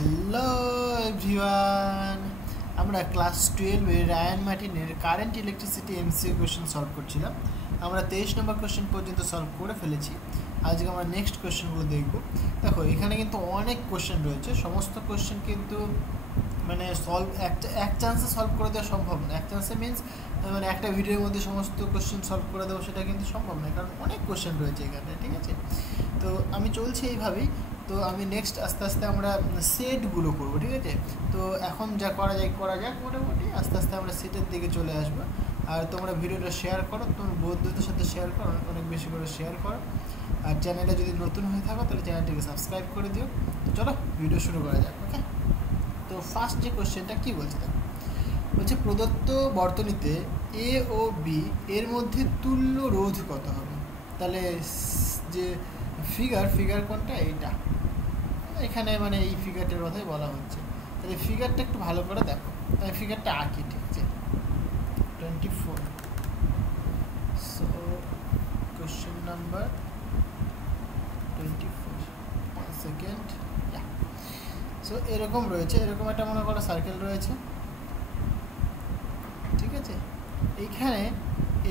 Hello everyone, আমরা class 12 Ryan মার্টিনের current electricity MCQ question solve করছিলাম। আমরা 23 নম্বর কোশ্চেন পর্যন্ত সলভ করে ফেলেছি। আজকে আমরা নেক্সট কোশ্চেনগুলো দেখব। দেখো এখানে কিন্তু অনেক কোশ্চেন রয়েছে, সমস্ত কোশ্চেন কিন্তু মানে সলভ এক চান্সে সলভ করে দেওয়া সম্ভব না। এক চান্সে মিনস মানে একটা ভিডিওর মধ্যে সমস্ত কোশ্চেন সলভ করে দেবো সেটা কিন্তু সম্ভব নয়, কারণ অনেক কোশ্চেন রয়েছে এখানে, ঠিক আছে? তো আমি চলছি এইভাবেই। তো আমি নেক্সট আস্তে আস্তে আমরা সেটগুলো করবো, ঠিক আছে? তো এখন যা করা যাক মোটামুটি আস্তে আস্তে আমরা সেটের দিকে চলে আসবো। আর তোমরা ভিডিওটা শেয়ার করো, তোমার বন্ধুদের সাথে শেয়ার করো, অনেক বেশি করে শেয়ার করো। আর চ্যানেলটা যদি নতুন হয়ে থাকো তাহলে চ্যানেলটিকে সাবস্ক্রাইব করে দিও। তো চলো ভিডিও শুরু করা যাক। ওকে, তো ফার্স্ট যে কোশ্চেনটা কী বলছে দেখো, বলছে প্রদত্ত বর্তনীতে এ ও বি এর মধ্যে তুল্য রোধ কত হবে? তাহলে যে ফিগার কোনটা? এইটা, এখানে মানে এই ফিগারটার কথাই বলা হচ্ছে। তাহলে ফিগারটা একটু ভালো করে দেখো, তাই ফিগারটা আঁকি, ঠিক আছে? 24। So question number 24, 1 second. So এরকম রয়েছে, এরকম একটা মনে করো সার্কেল রয়েছে, ঠিক আছে?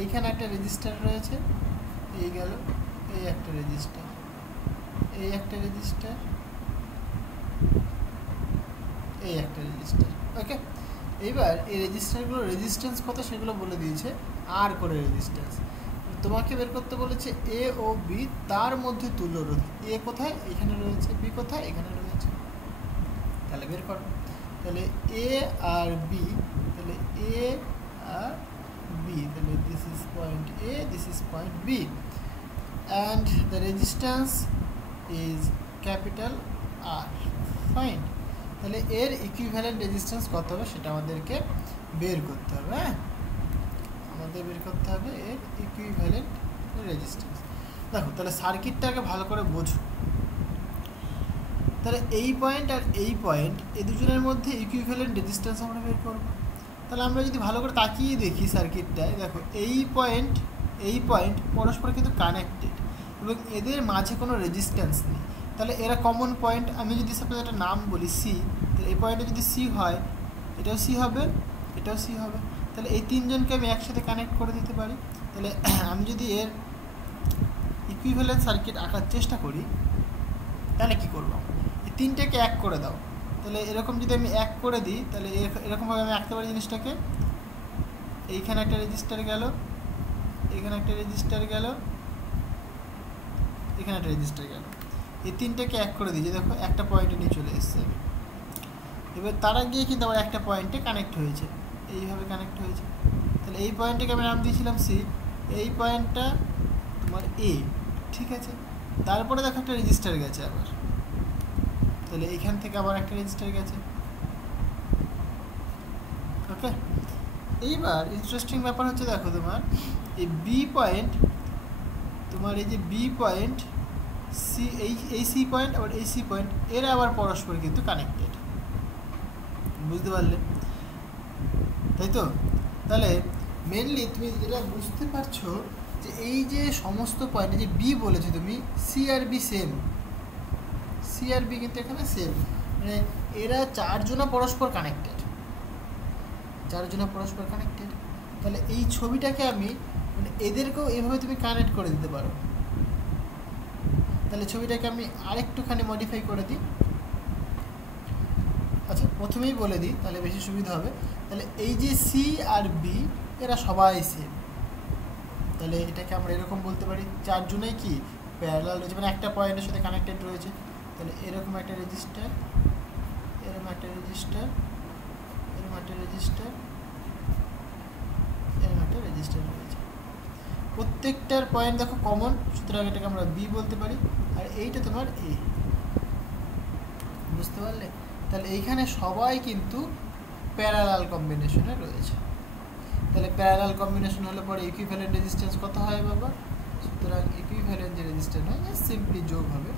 এইখানে একটা রেজিস্টার রয়েছে, এই গেল, এই একটা রেজিস্টার, এই একটা রেজিস্টার, এই একটা রেজিস্টার। ওকে, এইবার এই রেজিস্টারগুলো রেজিস্ট্যান্স কত সেগুলো বলে দিয়েছে, আর করে রেজিস্ট্যান্স তোমাকে বের করতে বলেছে এ ও বি তার মধ্যে তুল্য রোধ। এ কোথায়? এখানে রয়েছে। বি কোথায়? এখানে রয়েছে। তাহলে বের করো। তাহলে এ আর বি, তাহলে এ আর বি, তাহলে this is point A, this is point B, and the resistance is capital R. Fine. তাহলে এর ইকুইভ্যালেন্ট রেজিস্ট্যান্স কত হবে সেটা আমাদেরকে বের করতে হবে। হ্যাঁ, আমাদের বের করতে হবে এর ইকুইভ্যালেন্ট রেজিস্ট্যান্স। দেখো তাহলে সার্কিটটাকে ভালো করে বোঝো। তাহলে এই পয়েন্ট আর এই পয়েন্ট, এই দুজনের মধ্যে ইকুইভ্যালেন্ট রেজিস্ট্যান্স আমরা বের করব। তাহলে আমরা যদি ভালো করে তাকিয়ে দেখি সার্কিটটায়, দেখো এই পয়েন্ট পরস্পর কিন্তু কানেক্টেড এবং এদের মাঝে কোনো রেজিস্ট্যান্স নেই। তাহলে এরা কমন পয়েন্ট। আমি যদি সাপোজ একটা নাম বলি সি, তাহলে এই পয়েন্টে যদি সি হয়, এটাও সি হবে, এটাও সি হবে। তাহলে এই তিনজনকে আমি একসাথে কানেক্ট করে দিতে পারি। তাহলে আমি যদি এর ইকুইভ্যালেন্ট সার্কিট আঁকার চেষ্টা করি, তাহলে কী করবো? এই তিনটাকে এক করে দাও। তাহলে এরকম যদি আমি এক করে দিই, তাহলে এরকমভাবে আমি আঁকতে পারি জিনিসটাকে। এইখানে একটা রেজিস্টার গেল, এখানে একটা রেজিস্টার গেল, এখানে একটা রেজিস্টার গেল। এই তিনটাকে এক করে দিই, যে দেখো একটা পয়েন্টে নিয়ে চলে এসছে আমি। এবার তারা গিয়ে কিন্তু আবার একটা পয়েন্টে কানেক্ট হয়েছে, এইভাবে কানেক্ট হয়েছে। তাহলে এই পয়েন্টটাকে আমি নাম দিয়েছিলাম সি, এই পয়েন্টটা তোমার এ, ঠিক আছে? তারপরে দেখো একটা রেজিস্টার গেছে আবার, তাহলে এইখান থেকে আবার একটা রেজিস্টার গেছে। ওকে, এইবার ইন্টারেস্টিং ব্যাপার হচ্ছে, দেখো তোমার এই বি পয়েন্ট, তোমার এই যে বি পয়েন্ট সি, এই সি পয়েন্ট আবার এই সি পয়েন্ট, এরা আবার পরস্পর কিন্তু কানেক্টেড। বুঝতে পারলে? তাই তো? তাহলে মেনলি তুমি যেটা বুঝতে পারছো যে এই যে সমস্ত পয়েন্টে যে বি বলেছো তুমি, সি আর বি সেম, সি আর বি কিন্তু এখানে সেম, মানে এরা চারজনা পরস্পর কানেক্টেড, চারজনা পরস্পর কানেক্টেড। তাহলে এই ছবিটাকে আমি মানে এদেরকেও এভাবে তুমি কানেক্ট করে দিতে পারো। তাহলে ছবিটাকে আমি আরেকটুখানি মডিফাই করে দিই। আচ্ছা, প্রথমেই বলে দিই তাহলে বেশি সুবিধা হবে। তাহলে এই যে সি আর বি এরা সবাই সেম, তাহলে এটাকে আমরা এরকম বলতে পারি, চারজনেই কি প্যারালাল রয়েছে, মানে একটা পয়েন্টের সাথে কানেক্টেড রয়েছে। তাহলে এরকম একটা রেজিস্টার, এরকম একটা রেজিস্টার, এরকম একটা রেজিস্টার, এরকম একটা রেজিস্টার রয়েছে। প্রত্যেকটার পয়েন্ট দেখো কমন, সুতরাং এটাকে আমরা বি বলতে পারি, আর এইটা তোমার এ। বুঝতে পারলে? তাহলে এইখানে সবাই কিন্তু প্যারালাল কম্বিনেশনে রয়েছে। তাহলে প্যারালাল কম্বিনেশন হলে পরে ইকুইভ্যালেন্ট রেজিস্ট্যান্স কত হয় বাবা? সুতরাং ইকুইভ্যালেন্ট যে রেজিস্ট্যান্স হয় সিম্পলি যোগ হবে,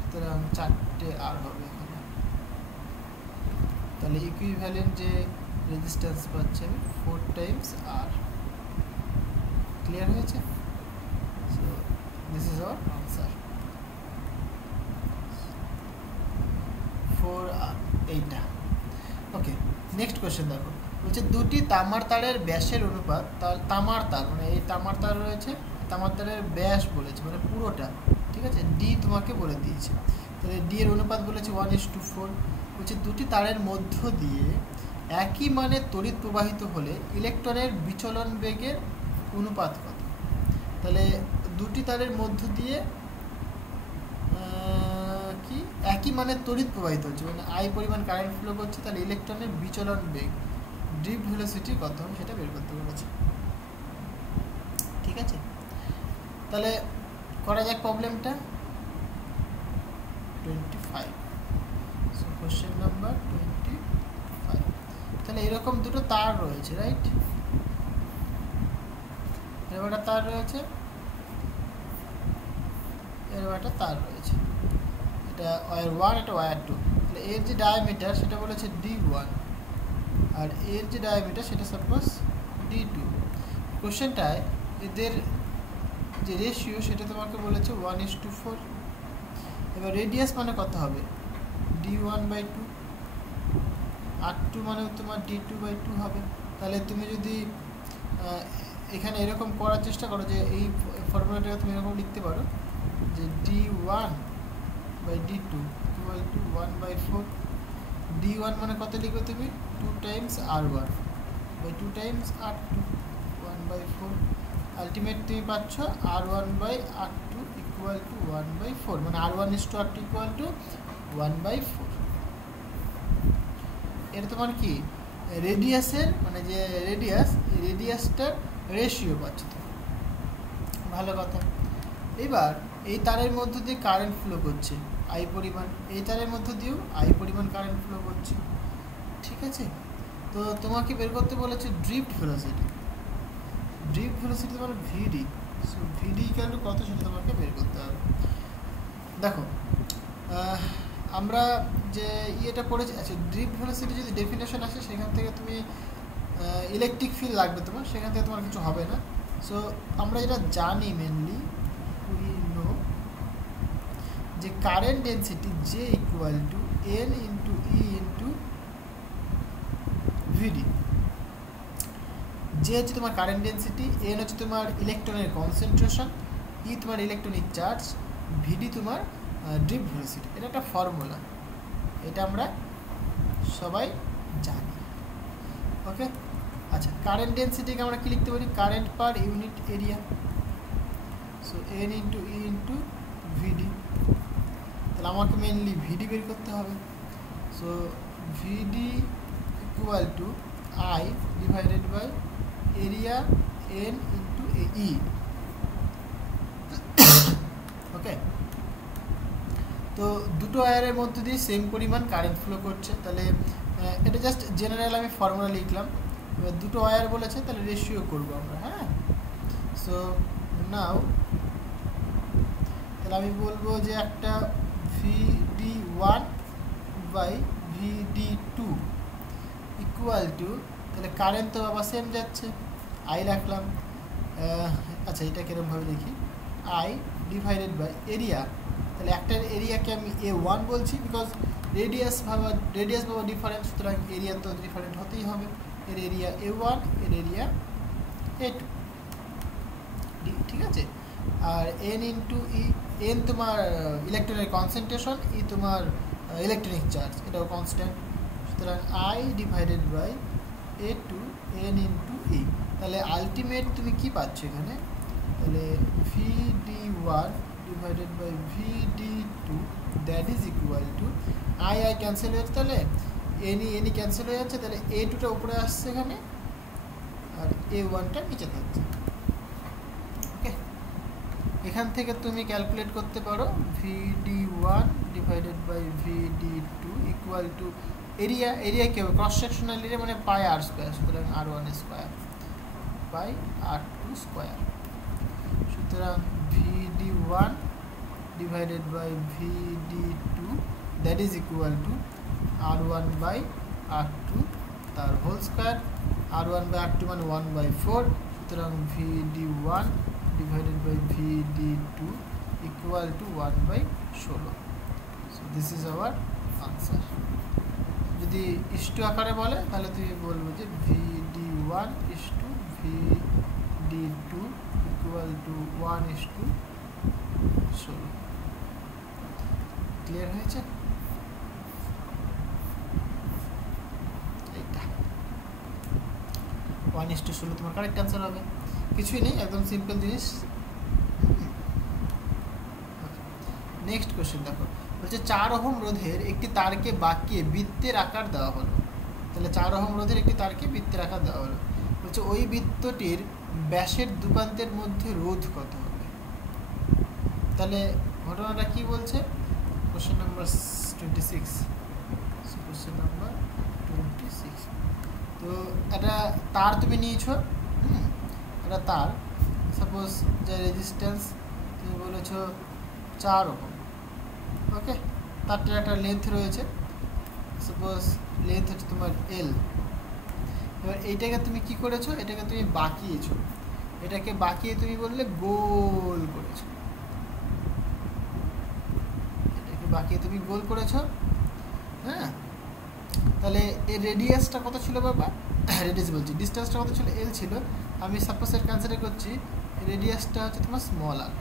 সুতরাং 4টে আর হবে এখানে। তাহলে ইকুইভ্যালেন্ট যে রেজিস্ট্যান্স পাচ্ছি আমি 4 টাইমস আর। ক্লিয়ার হয়েছে? So this is our answer. 4 এইটা। ওকে, নেক্সট কোয়েশ্চেন দেখো, বলছে দুটি তামার তারের ব্যাসের অনুপাত, তামার তার মানে এই তামার তার রয়েছে, তামার তারের ব্যাস বলেছে মানে পুরোটা, ঠিক আছে, ডি তোমাকে বলে দিয়েছে, তাহলে ডি এর অনুপাত বলেছে 1:4। বলছে দুটি তারের মধ্য দিয়ে একই মানে তড়িৎ প্রবাহিত হলে ইলেকট্রনের বিচলন বেগের অনুপাত কত? তাহলে দুটি তারের মধ্য দিয়ে কি একই মানে তড়িৎ প্রবাহিত হচ্ছে, মানে আই পরিমাণ কারেন্ট ফ্লো করছে, তাহলে ইলেকট্রনের বিচলন বেগ ড্রিফট ভেলোসিটি কত হবে সেটা বের করতে বলেছে। ঠিক আছে, তাহলে করা যাক প্রবলেমটা। 25, সো কোশ্চেন নাম্বার 25। তাহলে এরকম দুটো তার রয়েছে, রাইট, এরকম একটা তার রয়েছে, এরকম একটা তার রয়েছে, এটা ওয়্যার 1 এটা ওয়্যার 2। তাহলে এর যে ডায়ামিটার সেটা বলেছে D1 আর এর যে ডায়ামিটার সেটা সাপোজ D2। কোশ্চেনটায় এদের যে রেশিও সেটা তোমাকে বলেছে 1:4। এবার রেডিয়াস মানে কত হবে? D1/2, R2 মানে তোমার D2/2 হবে। তাহলে তুমি যদি এখানে এরকম করার চেষ্টা করো যে এই ফর্মুলাটাকে তুমি এরকম লিখতে পারো যে D1/D2 = 1/4। D1 মানে কত লিখবে তুমি? 2 times R1 by 2 times R2, 1/4। Ultimate তুমি পাচ্ছ R1/R2 = 1/4, মানে R1:R2 = 1/4। এটা তোমার কি রেডিয়াসের মানে যে রেডিয়াস, এই রেডিয়াসটার রেশিও পাচ্ছ তুমি, ভালো কথা। এবার এই তারের মধ্য দিয়ে কারেন্ট ফ্লো করছে আই পরিমাণ, এই তারের মধ্য দিয়েও আই পরিমাণ কারেন্ট ফ্লো করছে, ঠিক আছে। তো তোমাকে বের করতে বলেছে ড্রিফট ভেলোসিটি, ড্রিফট ভেলোসিটি তোমার ভিডি, সো ভিডি ইকুয়াল টু কত সেটা তোমাকে বের করতে হবে। দেখো আমরা যে ইয়েটা পড়েছি, আচ্ছা ড্রিফট ভেলোসিটি যদি ডেফিনেশন আসে সেখান থেকে তুমি ইলেকট্রিক ফিল্ড লাগবে তোমার, সেখান থেকে তোমার কিছু হবে না। সো আমরা যেটা জানি মেনলি উই নো যে current density J = N × E × VD। J হচ্ছে তোমার কারেন্ট ডেন্সিটি, N হচ্ছে তোমার ইলেকট্রনের কনসেন্ট্রেশন, E তোমার ইলেকট্রনিক চার্জ, VD তোমার ড্রিফট ভেলোসিটি। এটা একটা ফর্মুলা, এটা আমরা সবাই জানি, ওকে। আচ্ছা, কারেন্ট ডেন্সিটিকে আমরা কি লিখতে পারি? Current per unit area, so N × E × VD। তাহলে আমাকে মেনলি VD বের করতে হবে, so VD = I / area N × E, ওকে। তো দুটো ওয়্যারের মধ্যে দিয়ে সেম পরিমাণ কারেন্ট ফ্লো করছে, তাহলে এটা জাস্ট জেনারেল আমি ফর্মুলা লিখলাম। এবার দুটো ওয়্যার বলেছে তাহলে রেশিও করবো আমরা, হ্যাঁ। সো নাও তাহলে আমি বলবো যে একটা VD1/VD2 = তাহলে কারেন্ট তো বাবা সেম যাচ্ছে, আই রাখলাম। আচ্ছা এটা কীরকমভাবে লিখি? I / এরিয়া, তাহলে একটার এরিয়াকে আমি A1 বলছি বিকজ রেডিয়াস বাবা ডিফারেন্ট, সুতরাং এরিয়া তো ডিফারেন্ট হতেই হবে। এর এরিয়া A1, এর এরিয়া A2, ঠিক আছে। আর N × E, N তোমার ইলেকট্রনের কনসেন্ট্রেশন, E তোমার ইলেকট্রনিক চার্জ, এটাও কনস্ট্যান্ট, সুতরাং I / A2 N × E। তাহলে আলটিমেট তুমি কি পাচ্ছ এখানে? তাহলে VD1 / VD2 that is equal two I cancel হয়ে যাচ্ছে, তাহলে এনি ক্যান্সেল হয়ে যাচ্ছে, তাহলে A2টা উপরে আসছে এখানে আর A1টা নিচে থাকছে, ওকে। এখান থেকে তুমি ক্যালকুলেট করতে পারো VD1 / VD2 = এরিয়া কি হবে? ক্রস সেকশনাল এরিয়া মানে πr², সুতরাং R1² πr2²। সুতরাং VD1 / VD2 that is equal two R1/R2 তার হোল স্কোয়ার, R1/R2 মানে 1/4, সুতরাং VD1 / VD2 = 1/16। So this is our answer. যদি ইস্টু আকারে বলে তাহলে তুমি বলবো যে VD1 is to VD2 equal to 1:16। Clear হয়েছে? এইটা 1:16 তোমার কারেক্ট অ্যান্সার হবে। কিছুই নেই, একদম সিম্পল জিনিস। নেক্সট কোশ্চেন দেখো, বলছে 4 ওহম রোধের একটি তারকে বাঁকিয়ে বৃত্তের আকার দেওয়া হলো। তাহলে 4 ওহম রোধের একটি তারকে বৃত্তের আকার দেওয়া হলো। বলছে ওই বৃত্তটির ব্যাসের দুপ্রান্তের মধ্যে রোধ কত হবে। তাহলে ঘটনাটা কি বলছে, কোশ্চেন নাম্বার 26। Question number 26। তো একটা তার তুমি নিয়েছো, একটা তার, সাপোজ যে রেজিস্ট্যান্স তুমি বলেছো 4 ওহম। ওকে, তারটার একটা লেন্থ রয়েছে, সাপোজ লেন্থ হচ্ছে তোমার L। এবার এইটাকে তুমি কি করেছো, এটাকে তুমি বাঁকিয়েছো, এটাকে বাঁকিয়ে তুমি বললে গোল করেছো, এটাকে বাঁকিয়ে তুমি গোল করেছো। হ্যাঁ, তাহলে এর রেডিয়াসটা কত ছিল বাবা, রেডিয়াস বলছি, ডিস্টেন্সটা কত ছিল, L ছিল। আমি সাপোজ এর কনসিডার করছি রেডিয়াসটা হচ্ছে তোমার স্মল r।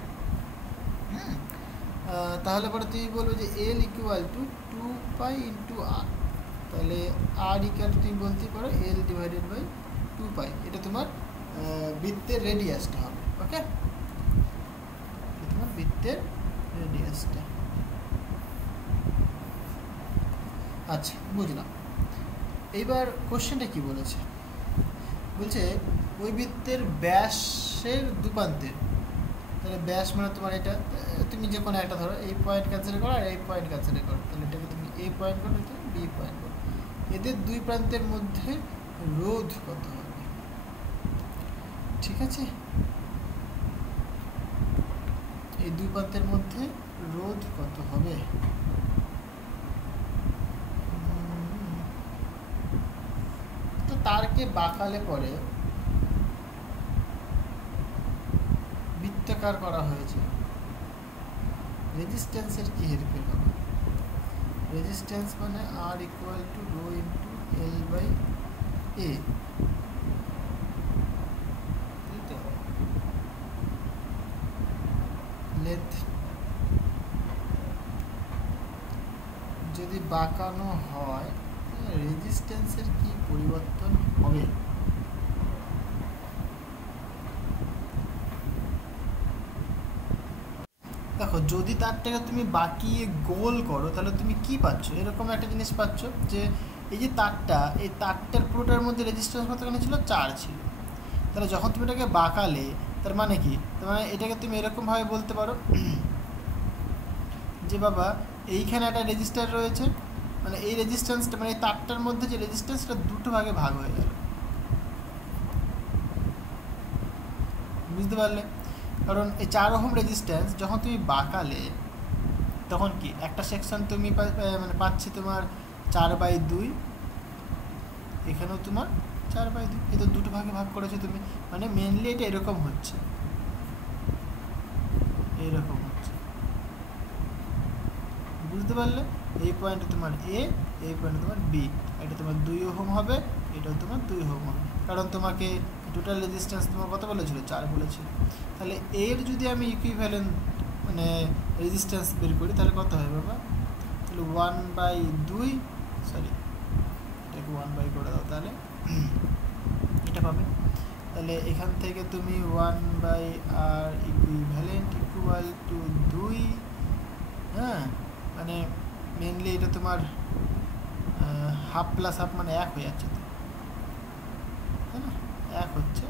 তাহলে পরে তুমি বলবে যে L ইকুয়াল টু 2π × r। তাহলে r ইকুয়াল টু তুমি বলতেই পারো L ডিভাইডেড বাই 2π। এটা তোমার বৃত্তের রেডিয়াসটা হবে। ওকে, তোমার বৃত্তের রেডিয়াসটা। আচ্ছা, বুঝলাম। এইবার কোশ্চেনটা কি বলেছে, বলছে ওই বৃত্তের ব্যাসের দুপ্রান্তের। তাহলে ব্যাস মানে তোমার এটা, তুমি যে কোনো একটা ধরো, এই পয়েন্ট কনসিডার করো আর এই পয়েন্ট কনসিডার করো। তাহলে এটাকে তুমি A পয়েন্ট করো, এটা B পয়েন্ট করো। এদের দুই প্রান্তের মধ্যে রোধ কত হবে। ঠিক আছে, এই দুই প্রান্তের মধ্যে রোধ কত হবে। তো তারকে বাঁকালে পরে বৃত্তাকার করা হয়েছে, রেজিস্ট্যান্সের কি হেরফের হবে। রেজিস্ট্যান্স মানে R equal to ρ into L by A। Length যদি বাঁকানো হয়, রেজিস্ট্যান্সের কি পরিবর্তন হবে। দেখো, যদি তারটাকে তুমি বাঁকিয়ে গোল করো তাহলে তুমি কি পাচ্ছ, এরকম একটা জিনিস পাচ্ছ যে এই যে তারটা, এই তারটার পুরোটার মধ্যে রেজিস্ট্যান্স কতখানি ছিল, 4 ছিল। তাহলে যখন তুমি এটাকে বাঁকালে তার মানে কি, তার মানে এটাকে তুমি এরকমভাবে বলতে পারো যে বাবা এইখানে একটা রেজিস্টার রয়েছে, মানে এই রেজিস্ট্যান্সটা, মানে এই তারটার মধ্যে যে রেজিস্ট্যান্সটা দুটো ভাগে ভাগ হয়ে গেল। বুঝতে পারলে? কারণ এই 4 ওহম রেজিস্ট্যান্স যখন তুমি বাঁকালে তখন কি একটা সেকশন তুমি মানে পাচ্ছি তোমার 4/2, এখানেও তোমার 4/2, এ তো দুটো ভাগে ভাগ করেছো তুমি। মানে মেনলি এটা এরকম হচ্ছে, এইরকম হচ্ছে। বুঝতে পারলে? এই পয়েন্টে তোমার A, এই পয়েন্টে তোমার B। এটা তোমার 2 ওহম হবে, এটাও তোমার 2 ওহম হবে, কারণ তোমাকে টোটাল রেজিস্ট্যান্স তোমার কত বলেছিল, 4 বলেছিল। তাহলে এর যদি আমি ইকুইভ্যালেন্ট মানে রেজিস্ট্যান্স বের করি তাহলে কত হয় বাবা, তাহলে 1/2, সরি এটাকে 1 করে দাও, তাহলে এটা পাবে। তাহলে এখান থেকে তুমি 1/r ইকুইভ্যালেন্ট ইকুয়াল টু 2। হ্যাঁ, মানে মেনলি এটা তোমার হাফ প্লাস হাফ মানে 1 হয়ে যাচ্ছে, তাই না, 1 হচ্ছে।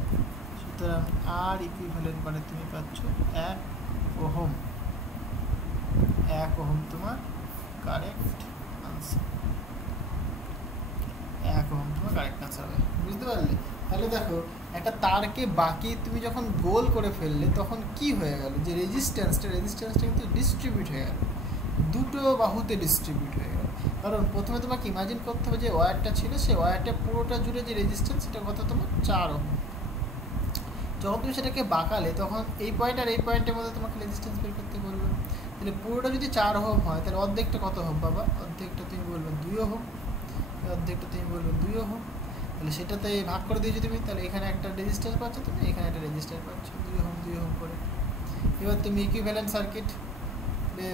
সুতরাং আর ইকুইভ্যালেন্ট মানে তুমি পাচ্ছ 1 ওহম। 1 ওহম তোমার কারেক্ট আনসার। 1 ওহম তোমার কারেক্ট আনসার হবে। বুঝতে পারলে? তাহলে দেখো, একটা তারকে বাঁকিয়ে তুমি যখন গোল করে ফেললে তখন কি হয়ে গেল, যে রেজিস্ট্যান্সটা কিন্তু ডিস্ট্রিবিউট হয়ে গেল, দুটো বাহুতে ডিস্ট্রিবিউট হয়ে গেল। কারণ প্রথমে তোমাকে ইমাজিন করতে হবে যে ওয়্যারটা ছিল, সেই ওয়্যারটা পুরোটা জুড়ে যে রেজিস্ট্যান্স সেটা কত, তোমার 4 ওহম। যখন তুমি সেটাকে বাঁকালে তখন এই পয়েন্ট আর এই পয়েন্টের মধ্যে তোমাকে রেজিস্ট্যান্স বের করতে বলবে। তাহলে পুরোটা যদি 4 ওহম হয় তাহলে অর্ধেকটা কত ওহম বাবা, অর্ধেকটা তুমি বলবে 2 ওহম। অর্ধেকটা তুমি বলবে 2 ওহম, তাহলে সেটাতে ভাগ করে দিয়েছো তুমি, তাহলে এখানে একটা রেজিস্ট্যান্স পাচ্ছ, তুমি এখানে একটা রেজিস্ট্যান্স পাচ্ছ 2 ওহম করে। এবার তুমি ইকুইভ্যালেন্ট সার্কিট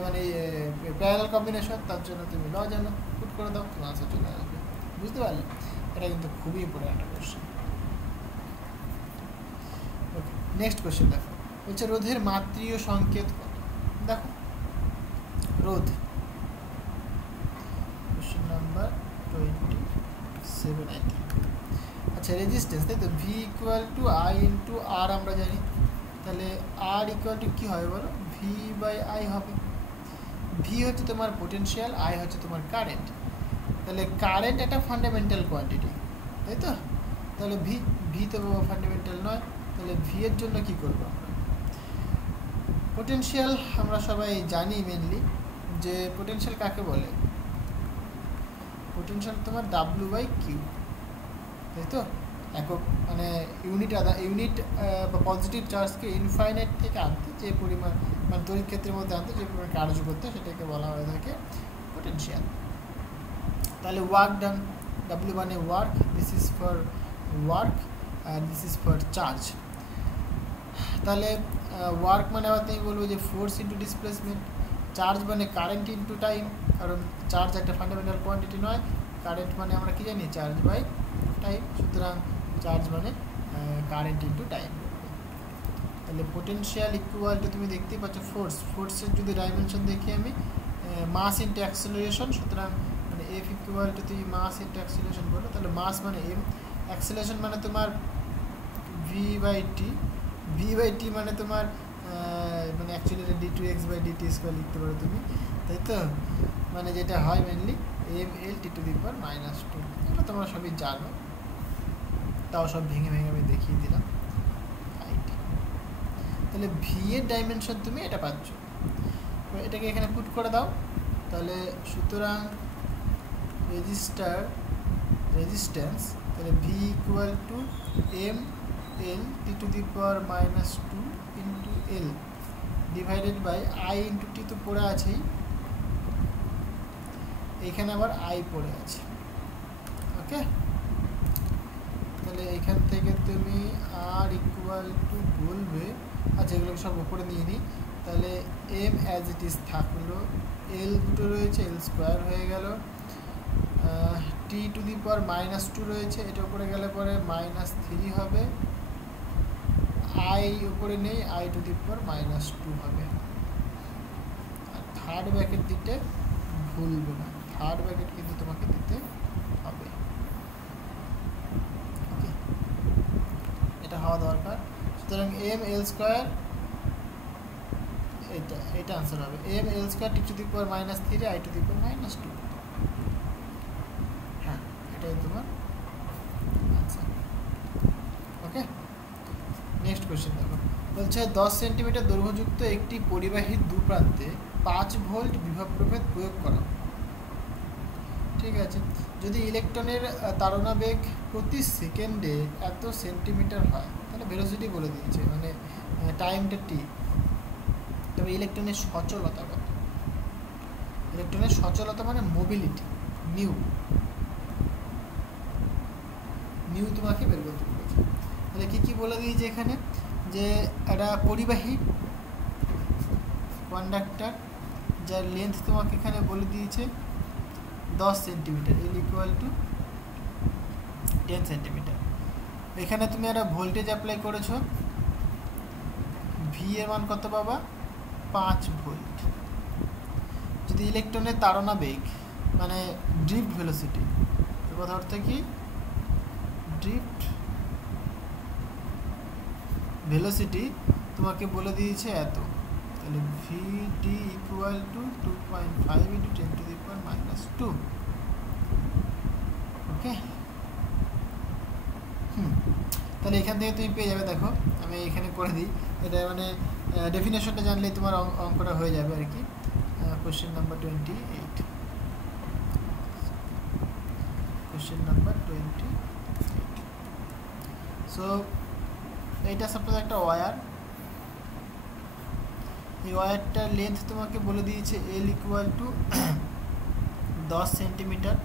মানে প্যারালাল কম্বিনেশন, তার জন্য তুমি ল জানো, পুট করে দাও, তোমার আনসার চলে আসবে। বুঝতে পারলে? এটা কিন্তু খুবই ইম্পর্টেন্ট একটা কোশ্চেন। ওকে, নেক্সট কোশ্চেন দেখো, বলছে রোধের মাত্রীয় সংকেত কত? দেখো রোধ, কোশ্চেন নাম্বার 27 আই থিঙ্ক। আচ্ছা, রেজিস্ট্যান্স, তাই তো, V equal to I into R আমরা জানি, তাহলে আর ইকুয়াল টু কী হবে বলো? ভি বাই আই হবে। ভি হচ্ছে তোমার পোটেনশিয়াল, আই হচ্ছে তোমার কারেন্ট। তাহলে কারেন্ট একটা ফান্ডামেন্টাল কোয়ান্টিটি, তাই তো? তাহলে ভি, ভি তো ফান্ডামেন্টাল নয়, তাহলে ভি এর জন্য কী করবো আমরা? পোটেনশিয়াল আমরা সবাই জানি মেনলি, যে পোটেনশিয়াল কাকে বলে? পোটেনশিয়াল তোমার ডাব্লিউ বাই কিউ, তাই তো? একক মানে ইউনিট ইউনিট বা পজিটিভ চার্জকে ইনফাইনাইট থেকে আনতে যে পরিমাণ, মানে তড়িৎ ক্ষেত্রের মধ্যে আনতে যে পরিমাণ কার্য করতে, সেটাকে বলা হয়ে থাকে পোটেনশিয়াল। তাহলে ওয়ার্ক ডান, ডাব্লিউ মানে work, this is for work আর দিস ইজ ফর চার্জ। তাহলে ওয়ার্ক মানে আবার তুমি বলবো যে ফোর্স ইন্টু ডিসপ্লেসমেন্ট, চার্জ মানে কারেন্ট ইন্টু টাইম, কারণ চার্জ একটা ফান্ডামেন্টাল কোয়ান্টিটি নয়, কারেন্ট মানে আমরা কী জানি? চার্জ বাই টাইম, সুতরাং চার্জ মানে কারেন্ট ইন্টু টাইম। তাহলে পোটেনশিয়াল ইকুয়াল টু তুমি দেখতেই পাচ্ছ ফোর্স, ফোর্সের যদি ডাইমেনশন দেখি আমি, মাস ইন্টু অ্যাক্সেলারেশন, সুতরাং মানে এফ ইকুয়াল টু তুমি মাস ইন্টু অ্যাক্সেলারেশন বলো, তাহলে মাস মানে এম, অ্যাক্সেলারেশন মানে তোমার V by T, V by T মানে তোমার মানে অ্যাকচুয়ালি এটা d2x বাই dt স্কোয়ার লিখতে পারো তুমি, তাই তো? মানে যেটা হয় mainly M L T to the power -2, এগুলো তোমরা সবই জানো, তাও সব ভেঙে ভেঙে আমি দেখিয়ে দিলাম। তাহলে ভি এর ডাইমেনশন তুমি এটা পাচ্ছ, এটাকে এখানে পুট করে দাও, তাহলে সুতরাং রেজিস্ট্যান্স, তাহলে V equal to M L T to the power -2 into L divided by I into T, তো পড়ে আছেই, এইখানে আবার আই পড়ে আছে। ওকে, তাহলে এখান থেকে তুমি আর ইকুয়াল টু বলবে, আচ্ছা এগুলো সব উপরে নিয়ে নিই, তাহলে এম অ্যাজ ইট ইজ থাকলো, এল দুটো রয়েছে, এল স্কোয়ার হয়ে গেল, টি টু দি পাওয়ার -2 রয়েছে, এটা উপরে গেলে পরে -3 হবে, আই উপরে নেই, আই টু দি পাওয়ার -2 হবে। আর থার্ড ব্র্যাকেট দিতে ভুলবে না, থার্ড ব্র্যাকেট কিন্তু তোমাকে দিতে হবে, এটা হওয়া দরকার। সুতরাং এম এল স্কোয়ার, এটা আনসার হবে M L square T to the power -3 I to the power -2। হ্যাঁ, এটাই তোমার আনসার। ওকে, নেক্সট কোয়েশ্চেন দেখো, বলছে 10 সেন্টিমিটার দৈর্ঘ্যযুক্ত একটি পরিবাহীর দু প্রান্তে 5 ভোল্ট বিভব প্রভেদ প্রয়োগ করা। ঠিক আছে, যদি ইলেকট্রনের তাড়না বেগ প্রতি সেকেন্ডে এত সেন্টিমিটার হয়, তাহলে ভেলোসিটি বলে দিয়েছে, মানে টাইমটা টি। তবে ইলেকট্রনের সচলতা কত? ইলেকট্রনের সচলতা মানে মোবিলিটি, নিউ তোমাকে বের করতে বলেছে। তাহলে কী বলে দিয়েছে এখানে, যে একটা পরিবাহী কন্ডাক্টর যার লেন্থ তোমাকে এখানে বলে দিয়েছে 10 centimetre, L equal to 10 centimetre. এখানে তুমি একটা ভোল্টেজ অ্যাপ্লাই করেছো, ভি এর মান কত পাবা? 5 ভোল্ট। যদি ইলেকট্রনের তাড়না বেগ মানে ড্রিফট ভেলোসিটি, এর কথা অর্থ কি? ড্রিফট ভেলোসিটি তোমাকে বলে দিয়েছে এত, তাহলে V D equal to 2.5 into 10 to the power -2। Okay, তাহলে এখান থেকে তুমি পেয়ে যাবে, দেখো আমি এখানে করে দিই, এটা মানে ডেফিনেশনটা জানলেই তোমার অঙ্কটা হয়ে যাবে আর কি। Question number 28, question number 28। So এইটা সাপোজ একটা ওয়্যার, এই ওয়্যারটার লেন্থ তোমাকে বলে দিয়েছে এল ইকুয়াল টু 10 সেন্টিমিটার।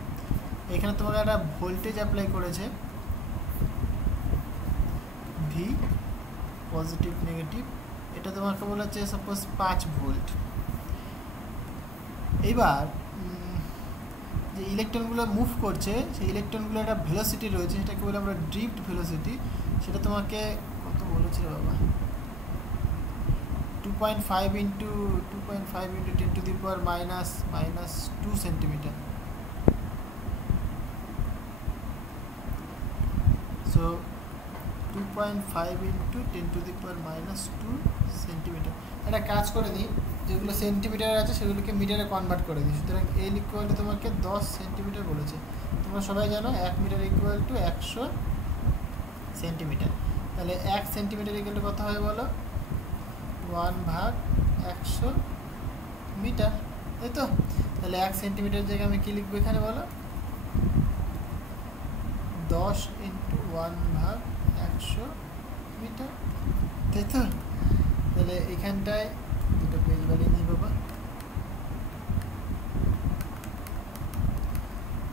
এখানে তোমাকে একটা ভোল্টেজ অ্যাপ্লাই করেছে ভি, পজিটিভ নেগেটিভ, এটা তোমাকে বলা হচ্ছে সাপোজ 5 ভোল্ট। এবার যে ইলেকট্রনগুলো মুভ করছে সেই ইলেকট্রনগুলো একটা ভেলোসিটি রয়েছে, সেটাকে বলে আমরা ড্রিফট ভেলোসিটি। সেটা তোমাকে কত বলেছিল বাবা, 2.5 into 10 to the power minus 2 centimetre. So 2.5 into 10 to the power minus 2 centimetre. একটা কাজ করে দিই, যেগুলো সেন্টিমিটার আছে সেগুলোকে মিটারে কনভার্ট করে দিই। সুতরাং এল ইকুয়াল টু তোমাকে 10 সেন্টিমিটার বলেছে। তোমরা সবাই জানো 1 মিটার ইকুয়াল টু 100 সেন্টিমিটার। তাহলে 1 সেন্টিমিটার ইকুয়াল টু কত হবে বলো, 1/100 মিটার, তাই তো? তাহলে 1 সেন্টিমিটার জায়গায় আমি কী লিখবো এখানে বলো, 10 ইন্টু 1/100 মিটার, তাই তো? তাহলে এখানটায় দুটো পেজ বাড়িয়ে নিই বাবা।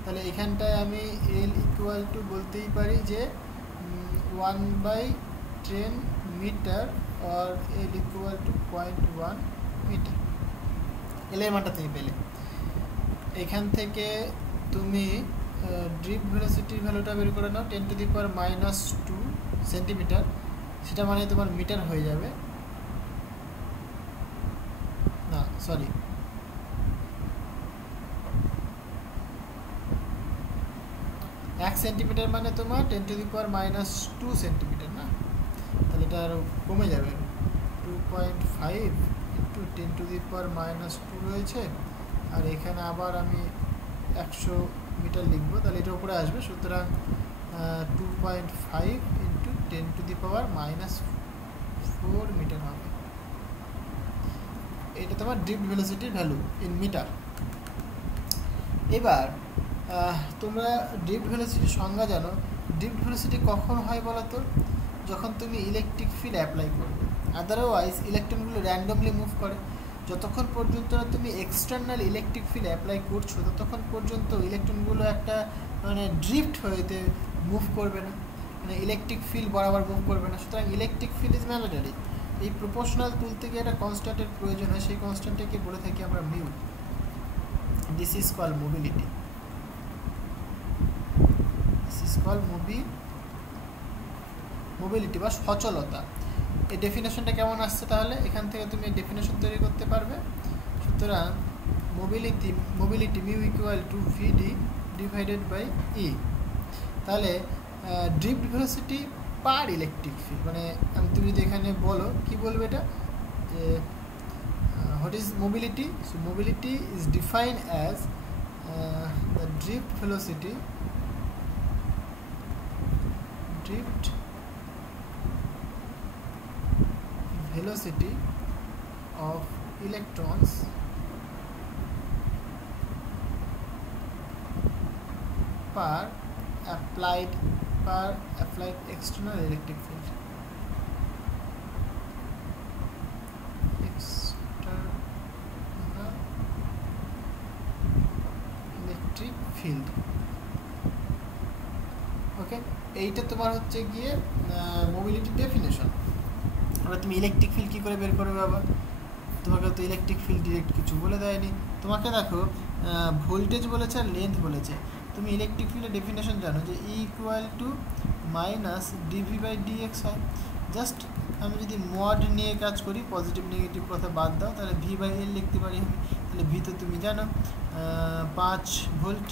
তাহলে এখানটায় আমি এল ইকুয়াল টু বলতেই পারি যে 1/10 মিটার আর এল ইকুয়াল টু 0.1 মিটার। এলের মানটা থেকে পেলে এখান থেকে তুমি ড্রিফট ভেলোসিটির ভ্যালুটা বের করে নাও, 10 to the power minus 2 centimetre. সেটা মানে তোমার মিটার হয়ে যাবে, না সরি, এক সেন্টিমিটার মানে তোমার 10 to the power minus 2 centimetre না? তাহলে এটা আরও কমে যাবে, 2.5 into 10 to the power minus 2 রয়েছে, আর এখানে আবার আমি 100 মিটার লিখবো, তাহলে এটা উপরে আসবে। সুতরাং 2.5 into 10 to the power minus 4 metre হবে। এটা তোমার ড্রিফট ভেলোসিটির ভ্যালু ইন মিটার। এবার তোমরা ড্রিফট ভেলোসিটির সংজ্ঞা জানো। ড্রিফট ভেলোসিটি কখন হয় বলো তো, যখন তুমি ইলেকট্রিক ফিল্ড অ্যাপ্লাই করবে। আদারওয়াইজ ইলেকট্রনগুলো র্যান্ডমলি মুভ করে। যতক্ষণ পর্যন্ত না তুমি এক্সটার্নাল ইলেকট্রিক ফিল্ড অ্যাপ্লাই করছো ততক্ষণ পর্যন্ত ইলেকট্রনগুলো একটা মানে ড্রিফট হয়েতে মুভ করবে না, মানে ইলেকট্রিক ফিল্ড বরাবর মুভ করবে না। সুতরাং ইলেকট্রিক ফিল্ড ইজ ম্যান্ডেটরি। এই প্রপোর্শনাল তুলতে গিয়ে একটা কনস্ট্যান্টের প্রয়োজন হয়, সেই কনস্ট্যান্টটাকে বলে থাকি আমরা mu. This is called mobility, this is called mobility বা সচলতা। এই ডেফিনেশনটা কেমন আসছে তাহলে, এখান থেকে তুমি ডেফিনেশন তৈরি করতে পারবে। সুতরাং mobility mu equal to VD divided by E. তাহলে drift velocity per electric field, মানে তুমি যদি এখানে বলো কি বলবে এটা, যে what is mobility. So mobility is defined as the drift velocity of electrons per applied external electric field. Okay, এইটা তোমার হচ্ছে গিয়ে মোবিলিটির ডেফিনেশন। এবার তুমি ইলেকট্রিক ফিল্ড কী করে বের করবে বাবা, তোমাকে তো ইলেকট্রিক ফিল্ড ডিরেক্ট কিছু বলে দেয়নি। তোমাকে দেখো ভোল্টেজ বলেছে আর লেন্থ বলেছে। তুমি ইলেকট্রিক ফিল্ডের ডেফিনেশন জানো যে E equal to minus dV by dx হয়। জাস্ট আমি যদি মড নিয়ে কাজ করি, পজিটিভ নেগেটিভ কথা বাদ দাও, তাহলে ভি বাই এল লিখতে পারি আমি। তাহলে ভি তো তুমি জানো 5 ভোল্ট,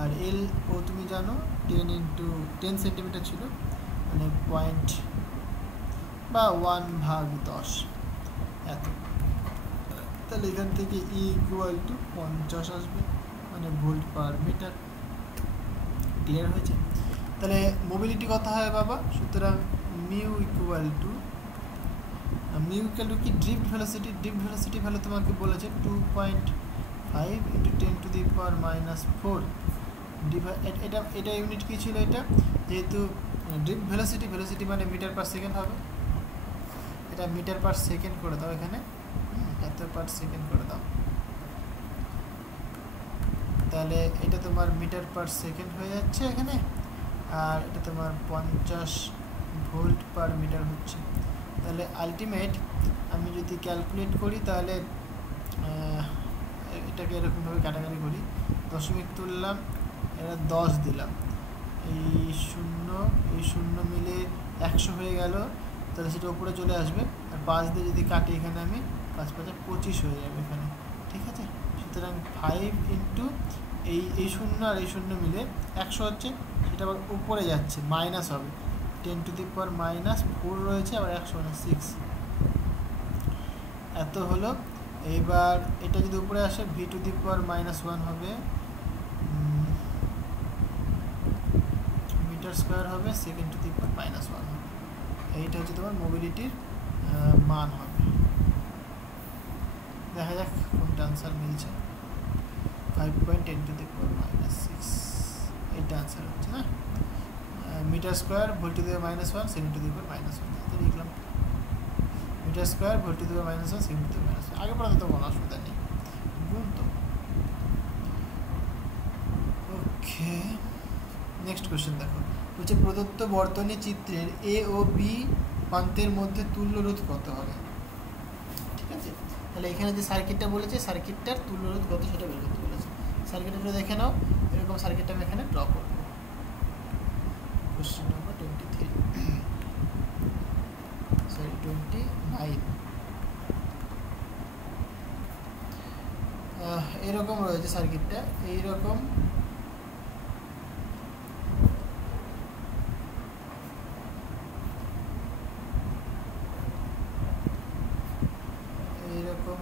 আর এল ও তুমি জানো 10 ইন্টু 10 সেন্টিমিটার ছিল, মানে পয়েন্ট বা 1/10 এত। তাহলে এখান থেকে ই ইকুয়াল টু 50 আসবে, মানে ভোল্ট পার মিটার। ক্লিয়ার হয়েছে? তাহলে মোবিলিটি কথা হয় বাবা। সুতরাং মিউ ইকুয়াল টু কি ড্রিফট ভেলোসিটি ভ্যালু তোমাকে বলেছে 2.5 into 10 to the power minus 4 divide, এটা ইউনিট কী ছিল, এটা যেহেতু ড্রিফট ভেলোসিটি মানে মিটার পার সেকেন্ড হবে, এটা মিটার পার সেকেন্ড করে দাও, এখানে এত পার সেকেন্ড করে দাও। তাহলে এটা তোমার মিটার পার সেকেন্ড হয়ে যাচ্ছে এখানে, আর এটা তোমার 50 ভোল্ট পার মিটার হচ্ছে। তাহলে আলটিমেট আমি যদি ক্যালকুলেট করি তাহলে এটাকে এরকমভাবে কাটাকাটি করি, দশমিক তুললাম, এটা 10 দিলাম, এই শূন্য মিলে 100 হয়ে গেল, তাহলে সেটা উপরে চলে আসবে। আর 5 দিয়ে যদি কাটি এখানে আমি 5 5 25 হয়ে যাবে এখানে, ঠিক আছে। সুতরাং 5 ইন্টু এই শূন্য আর এই শূন্য মিলে 100 হচ্ছে, সেটা আবার উপরে যাচ্ছে, মাইনাস হবে, 10 টু দি পাওয়ার -4 রয়েছে, আবার 100 মানে 6, এত হলো। এইবার এটা যদি উপরে আসে v টু দি পাওয়ার -1 হবে, মিটার স্কোয়ার হবে, সেকেন্ড টু দি পাওয়ার -1 হবে। এইটা হচ্ছে তোমার মোবিলিটির মান হবে। দেখা যাক কোনটা আনসার মিলছে। 5.10 টু দি পাওয়ার -6 এইটা আনসার হচ্ছে না। Metre square volt to the power -1 second to the power -1, তো লিখলাম metre square volt to the power -1 second to the power -1। আগে পর্যন্ত কোনো অসুবিধা নেই, গুণ তো। ওকে, নেক্সট কোয়েশ্চেন দেখো, হচ্ছে প্রদত্ত বর্তনী চিত্রের এ ও বি প্রান্তের মধ্যে তুল্য রোধ কত হবে। ঠিক আছে, তাহলে এখানে যে সার্কিটটা বলেছে, সার্কিটটার তুল্য রোধ কত সেটা বের করতে বলেছে। সার্কিটটা দেখে নাও, এরকম সার্কিটটা আমি এখানে ড্র করব। Question number 23, sorry 29। এরকম রয়েছে সার্কিটটা, এইরকম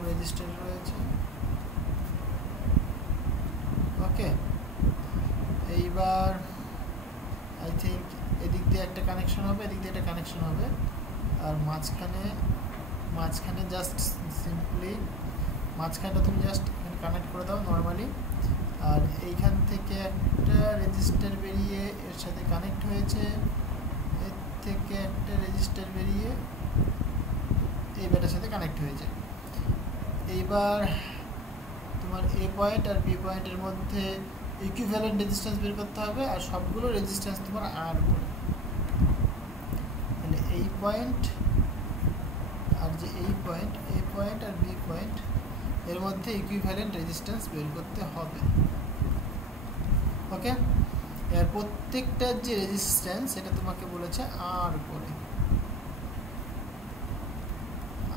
রেজিস্টার রয়েছে। ওকে, এইবার আই থিঙ্ক এদিক দিয়ে একটা কানেকশন হবে, এদিক দিয়ে একটা কানেকশন হবে, আর মাঝখানে জাস্ট সিম্পলি মাঝখানটা তুমি জাস্ট এখানে কানেক্ট করে দাও নর্মালি। আর এইখান থেকে একটা রেজিস্টার বেরিয়ে এর সাথে কানেক্ট হয়েছে, এর থেকে একটা রেজিস্টার বেরিয়ে এই ব্যাটার সাথে কানেক্ট হয়েছে। এইবার তোমার এ পয়েন্ট আর বি পয়েন্টের মধ্যে ইকুইভ্যালেন্ট রেজিস্ট্যান্স বের করতে হবে, আর সবগুলো রেজিস্ট্যান্স তোমার আর করে। তাহলে এই পয়েন্ট আর যে এই পয়েন্ট, এ পয়েন্ট আর বি পয়েন্ট, এর মধ্যে ইকুইভ্যালেন্ট রেজিস্ট্যান্স বের করতে হবে। ওকে, এর প্রত্যেকটার যে রেজিস্ট্যান্স সেটা তোমাকে বলেছে আর করে,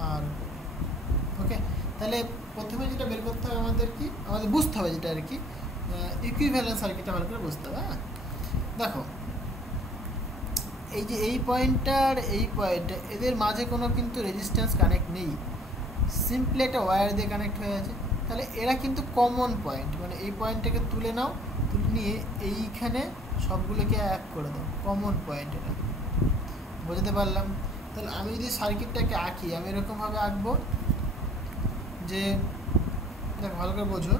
আর। ওকে, তাহলে প্রথমে যেটা বের করতে হবে আমাদের বুঝতে হবে যেটা আর কি ইকুইভ্যালেন্ট সার্কিটটা ভালো করে বুঝতে হবে। হ্যাঁ, দেখো এই যে এই পয়েন্টটার এই পয়েন্টটা, এদের মাঝে কোনো কিন্তু রেজিস্ট্যান্স কানেক্ট নেই, সিম্পলি একটা ওয়্যার দিয়ে কানেক্ট হয়ে আছে। তাহলে এরা কিন্তু কমন পয়েন্ট, মানে এই পয়েন্টটাকে তুলে নাও, তুলে নিয়ে এইখানে সবগুলোকে এক করে দাও, কমন পয়েন্ট এটা। বুঝতে পারলাম? তাহলে আমি যদি সার্কিটটাকে আঁকি, আমি এরকমভাবে আঁকবো যে, দেখো ভালো করে বোঝো,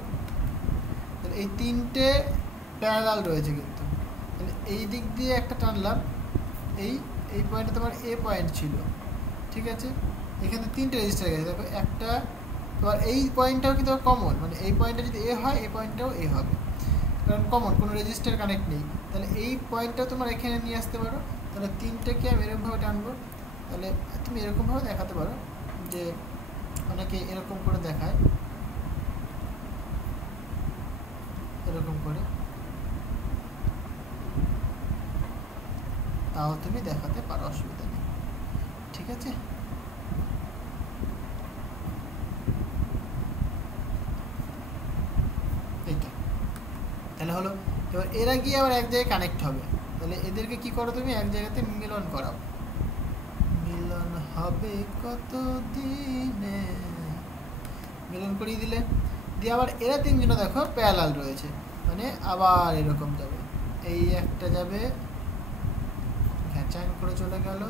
তাহলে এই তিনটে প্যারালাল রয়েছে কিন্তু, তাহলে এই দিক দিয়ে একটা টানলাম, এই পয়েন্টে তোমার এ পয়েন্ট ছিল, ঠিক আছে। এখানে তিনটে রেজিস্টার গেছে, দেখো একটা তোমার এই পয়েন্টটাও কিন্তু কমন, মানে এই পয়েন্টটা যদি এ হয় এই পয়েন্টটাও এ হবে, কারণ কমন, কোনো রেজিস্টার কানেক্ট নেই। তাহলে এই পয়েন্টটা তোমার এখানে নিয়ে আসতে পারো। তাহলে তিনটেকে আমি এরকমভাবে টানবো, তাহলে তুমি এরকমভাবে দেখাতে পারো, যে অনেকে এরকম করে দেখায়, এরকম করে, তাও তুমি দেখাতে পারো, অসুবিধা নেই, ঠিক আছে। এইটা তাহলে হলো। এবার এরা গিয়ে আবার এক জায়গায় কানেক্ট হবে, তাহলে এদেরকে কি করো তুমি, এক জায়গাতে মিলন করাও। মিলন হবে কত দিনে, মিলন করিয়ে দিলে, দিয়ে আবার এরা তিনজনে দেখো প্যারালাল রয়েছে, মানে আবার এরকম যাবে, এই একটা যাবে, ঘ্যাচাং করে চলে গেল,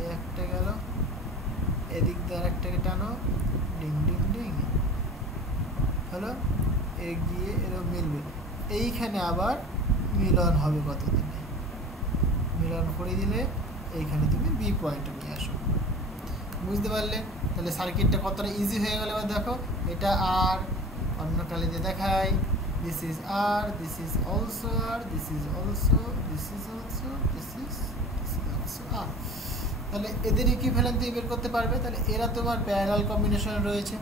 এই একটা গেল, এদিক দিয়ে আর একটাকে টানো, ডিং ডিং ডিং হলো, গিয়ে এরকম মিলবে, এইখানে আবার মিলন হবে কতদিনে, মিলন করে দিলে এইখানে তুমি বি পয়েন্টে নিয়ে আসো। বুঝতে পারলে? তাহলে সার্কিটটা কতটা ইজি হয়ে গেল। এবার দেখো, এটা আর অন্য কালে দিয়ে দেখাই, this is r, this is also r, this is also, this is also, this is also r। তাহলে এদের ইকুইভ্যালেন্ট তুমি বের করতে পারবে। তাহলে এরা তোমার প্যারালাল কম্বিনেশন রয়েছে,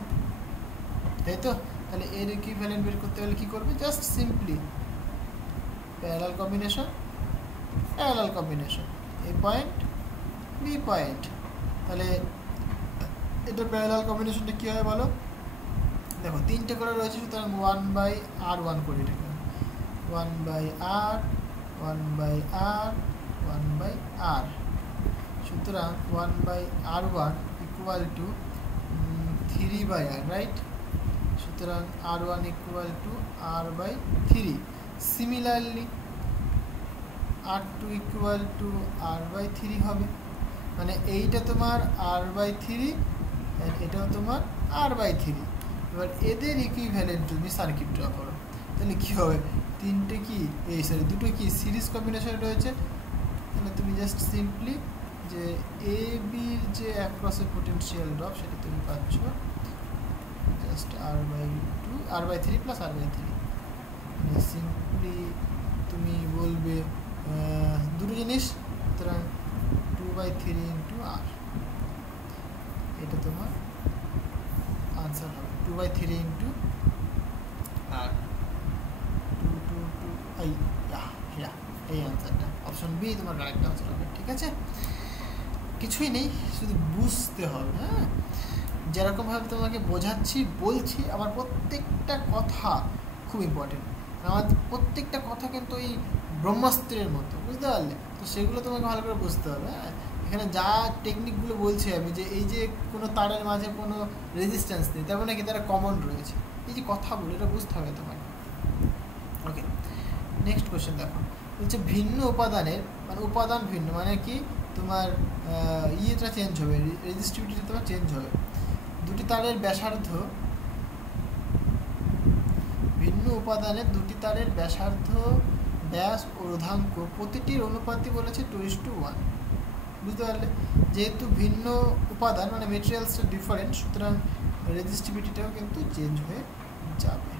তাই তো? তাহলে এর ইকুইভ্যালেন্ট বের করতে হলে কী করবে? Just simply parallel combination, parallel combination, A point B point. তাহলে এটা প্যারালাল কম্বিনেশনটা কী হয় বলো? দেখো তিনটে করে রয়েছে, সুতরাং 1/r1 করি এটাকে, 1/r, 1/r, 1/r। সুতরাং 1/r1 equal to 3/r, right? সুতরাং r1 equal two r/3। Similarly r2 equal two r/3 হবে, মানে এইটা তোমার r/3, এটাও তোমার r/3। এবার এদের ইকুইভ্যালেন্ট তুমি সার্কিট ড্র করো, তাহলে কী হবে? তিনটে কি দুটো কি সিরিজ কম্বিনেশন রয়েছে। তাহলে তুমি জাস্ট সিম্পলি যে এ বির যে অ্যাক্রসের পোটেনশিয়াল ড্রপ সেটা তুমি পাচ্ছ just r/2, r/3 plus r/3। মানে সিম্পলি তুমি বলবে দুটো জিনিস, সুতরাং 2/3 ইন্টু r, এটা তোমার আনসার হবে 2/3 ইন্টু r, 2 এই আনসারটা অপশন বি তোমার কারেক্ট আনসার হবে। ঠিক আছে, কিছুই নেই, শুধু বুঝতে হবে। হ্যাঁ, যেরকমভাবে তোমাকে বোঝাচ্ছি বলছি, আমার প্রত্যেকটা কথা খুব ইম্পর্টেন্ট। আমার প্রত্যেকটা কথা কিন্তু এই ব্রহ্মাস্ত্রের মতো, বুঝতে পারলে? তো সেগুলো তোমাকে ভালো করে বুঝতে হবে। হ্যাঁ, এখানে যা টেকনিকগুলো বলছি আমি, যে এই যে কোনো তারের মাঝে কোনো রেজিস্ট্যান্স নেই, তার মানে কি তারা কমন রয়েছে, এই যে কথাগুলো এটা বুঝতে হবে তোমাকে। ওকে, নেক্সট কোয়েশ্চেন দেখো, বলছে ভিন্ন উপাদানের, মানে উপাদান ভিন্ন মানে কি তোমার ইয়েটা চেঞ্জ হবে, রেজিস্টিভিটিটা তোমার চেঞ্জ হবে। দুটি তারের ব্যাসার্ধ, ভিন্ন উপাদানের দুটি তারের ব্যাসার্ধ, ব্যাস ও রোধাঙ্ক প্রতিটির অনুপাতই বলেছে 2:1। বুঝতে পারলে? যেহেতু ভিন্ন উপাদান মানে মেটেরিয়ালসটা ডিফারেন্ট, সুতরাং রেজিস্টিভিটিটাও কিন্তু চেঞ্জ হয়ে যাবে।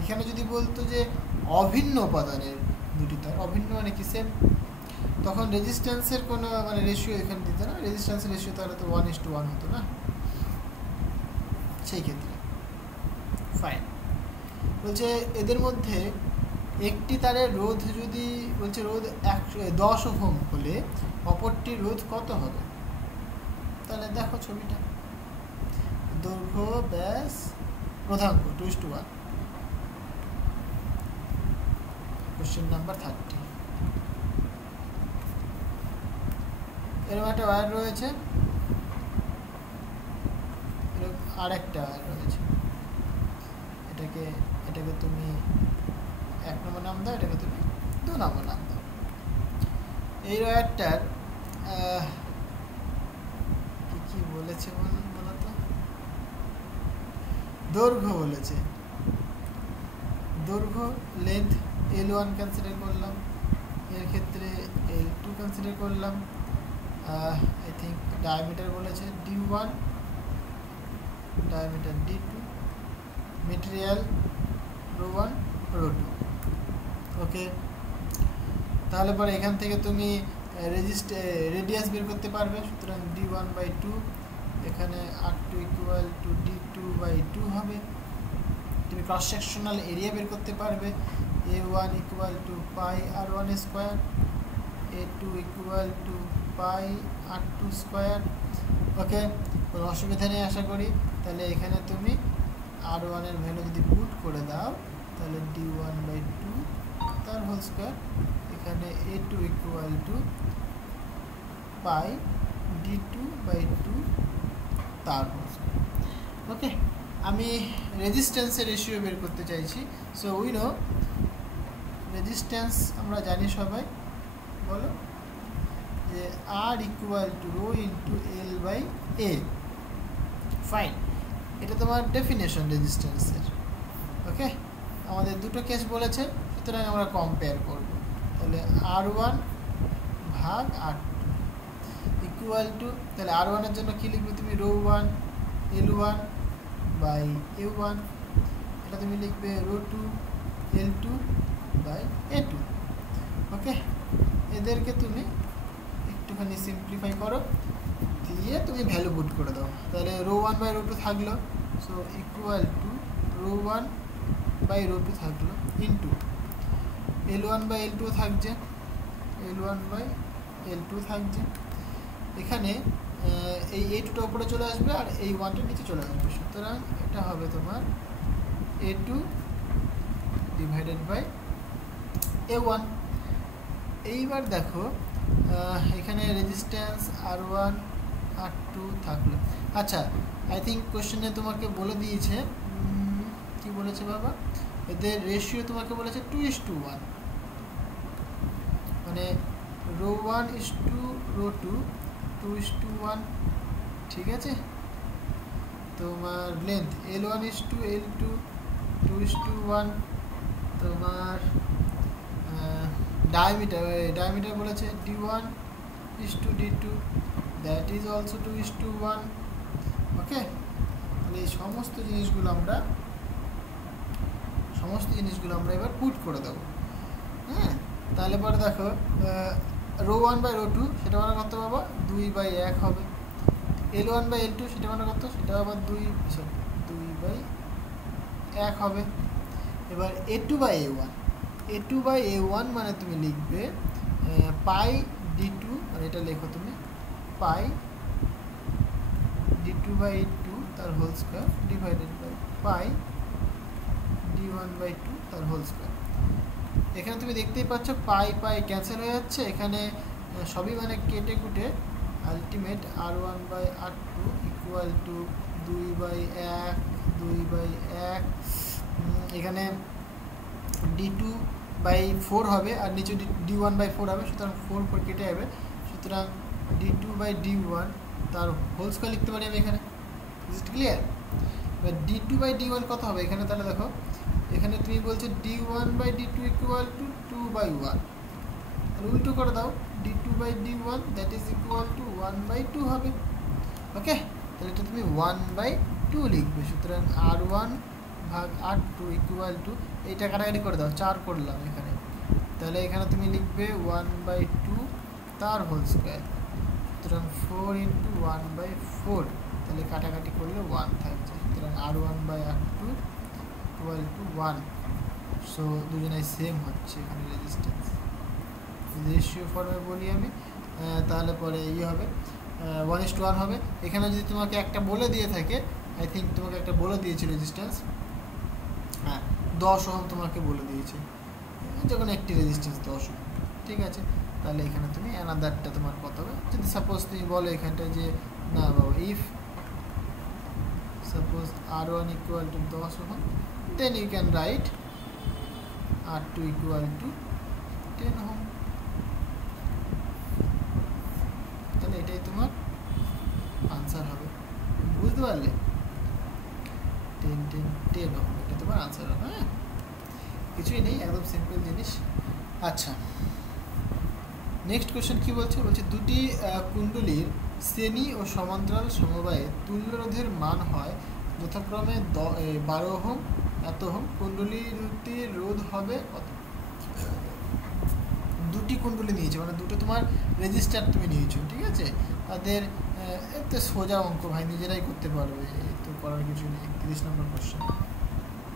এখানে যদি বলতো যে অভিন্ন উপাদানের দুটি তার, অভিন্ন মানে কি সেম, তখন রেজিস্ট্যান্সের কোনো মানে রেশিও এখানে দিত না, রেজিস্ট্যান্সের রেশিও তাহলে তো 1:1 হতো না সেই ক্ষেত্রে। ফাইন, বলছে এদের মধ্যে একটি তারের রোধ যদি বলছে রোধ 10 ওহম হলে অপরটির রোধ কত হবে? তাহলে দেখো ছবিটা, দৈর্ঘ্য, ব্যাস, রোধাঙ্ক 2:1। Question number 30। এরকম একটা ওয়্যার রয়েছে, আর একটা ওয়্যার রয়েছে, এটাকে তুমি 1 নম্বর নাম দাও, এটাকে তুমি 2 নম্বর নাম দাও। এই ওয়্যারটার কি বলেছে বলতো? দৈর্ঘ্য বলেছে, দৈর্ঘ্য লেন্থ L1 কনসিডার করলাম, এর ক্ষেত্রে L2 কনসিডার করলাম, আই থিঙ্ক ডায়ামিটার বলেছে D1, ডায়ামিটার D2, মেটেরিয়াল ρ1 ρ2। ওকে, তাহলে পরে এখান থেকে তুমি রেডিয়াস বের করতে পারবে, সুতরাং D1/2, এখানে R2 ইকুয়াল টু D2/2 হবে। তুমি ক্রস সেকশনাল এরিয়া বের করতে পারবে, A1 equal to pi R1 square, A2 equal to pi R2 square. Okay, কোনো অসুবিধা নেই আশা করি। তাহলে এখানে তুমি R1 এর ভ্যালু যদি পুট করে দাও, তাহলে D1/2 তার হোল স্কোয়ার, এখানে A2 equal to pi D2/2 তার হোল স্কোয়ার। ওকে, আমি রেজিস্ট্যান্সের রেশিও বের করতে চাইছি। সো উই নো রেজিস্ট্যান্স আমরা জানি সবাই, বলো যে R equal to rho into L/A। Fine, এটা তোমার ডেফিনেশন রেজিস্ট্যান্সের। ওকে, আমাদের দুটো কেস বলেছে, সুতরাং আমরা কম্পেয়ার করব। তাহলে R1 ভাগ R2 ইকুয়াল টু, তাহলে R1 এর জন্য কী লিখবে তুমি? ρ1 L1/A1, এটা তুমি লিখবে ρ2 L2/A2। ওকে, এদেরকে তুমি একটুখানি সিম্পলিফাই করো, দিয়ে তুমি ভ্যালু পুট করে দাও। তাহলে ρ1/ρ2 থাকলো, সো ইকুয়াল টু ρ1/ρ2 থাকলো ইন্টু L1/L2 থাকছে, L1/L2 থাকছে। এখানে এই A2টা উপরে চলে আসবে আর এই 1টা নিচে চলে আসবে, সুতরাং এটা হবে তোমার A2/A1। এইবার দেখো এখানে রেজিস্ট্যান্স R1 R2 থাকলো। আচ্ছা, আই থিঙ্ক কোশ্চেনে তোমাকে বলে দিয়েছে, কি বলেছে বাবা, এদের রেশিও তোমাকে বলেছে 2:1, মানে ρ1:ρ2 2:1, ঠিক আছে। তোমার লেন্থ L1:L2 2:1, তোমার ডায়ামিটার বলেছে D1:D2, দ্যাট ইজ অলসো 2:1। ওকে, তাহলে এই সমস্ত জিনিসগুলো আমরা এবার পুট করে দেবো। হ্যাঁ, তাহলে পরে দেখো ρ1/ρ2 সেটা মানে কত বাবা, 2/1 হবে। L1/L2 সেটা মানে কত, সেটা আবার 2/1 হবে। এবার A2/A1 মানে তুমি লিখবে πD2, মানে এটা লেখো তুমি πD2/2 তার whole square divided by πD1/2 তার হোল স্কোয়ার। এখানে তুমি দেখতেই পাচ্ছ পাই ক্যান্সেল হয়ে যাচ্ছে, এখানে সবই মানে কেটে কুটে আলটিমেট R1/R2 ইকুয়াল টু 2/1, এখানে D2/4 হবে আর নিচে D1/4 হবে, সুতরাং 4 কেটে যাবে, সুতরাং D2/D1 তার হোল স্কোয়ার লিখতে পারি আমি এখানে। Is it clear? এবার D2/D1 কত হবে এখানে, তাহলে দেখো এখানে তুমি বলছো D1/D2 ইকুয়াল টু 2/1, তাহলে উল্টো করে দাও, D2/D1 that is equal two 1/2 হবে। ওকে, তাহলে এটা তুমি 1/2 লিখবে, সুতরাং R1/R2 ইকুয়াল টু, এইটা কাটাকাটি করে দাও, 4 করলাম এখানে, তাহলে এখানে তুমি লিখবে 1/2 তার হোল স্কোয়ার, সুতরাং 4 × 1/4, তাহলে কাটাকাটি করলে 1 থাকছে, সুতরাং R1/R2 ইকুয়াল টু 1। সো দুজনেই সেম হচ্ছে এখানে রেজিস্ট্যান্স। রেশিও ফর্মে বলি আমি, তাহলে পরে হবে 1:1 হবে। এখানে যদি তোমাকে একটা বলে দিয়ে থাকে, আই থিঙ্ক তোমাকে একটা বলে দিয়েছে রেজিস্ট্যান্স, হ্যাঁ 10 ওহম তোমাকে বলে দিয়েছে, যখন একটি রেজিস্ট্যান্স 10 ওহম, ঠিক আছে। তাহলে এখানে তুমি অ্যানাদারটা তোমার কত হবে, যদি সাপোজ তুমি বলো এখানটায় যে না বাবা, if suppose R1 equal to 10 ohm, then you can write R2 equal to 10 ohm. তাহলে এটাই তোমার আনসার হবে, বুঝতে পারলে? 10 ওহম এটা তোমার আনসার হবে। হ্যাঁ, কিছুই নেই, একদম সিম্পল জিনিস। আচ্ছা, নেক্সট কোয়েশ্চেন কি বলছে, দুটি কুণ্ডলীর শ্রেণী ও সমান্তরাল সমবায়ে তুল্যরোধের মান হয় যথাক্রমে 12 ওহম, এত ওহম, কুণ্ডলীটির রোধ হবে কত? দুটি কুণ্ডলী নিয়েছে, মানে দুটো তোমার রেজিস্টার তুমি নিয়েছো, ঠিক আছে। তাদের এতে সোজা অঙ্ক ভাই, নিজেরাই করতে পারবে, তো করার কিছু নেই। 31 নম্বর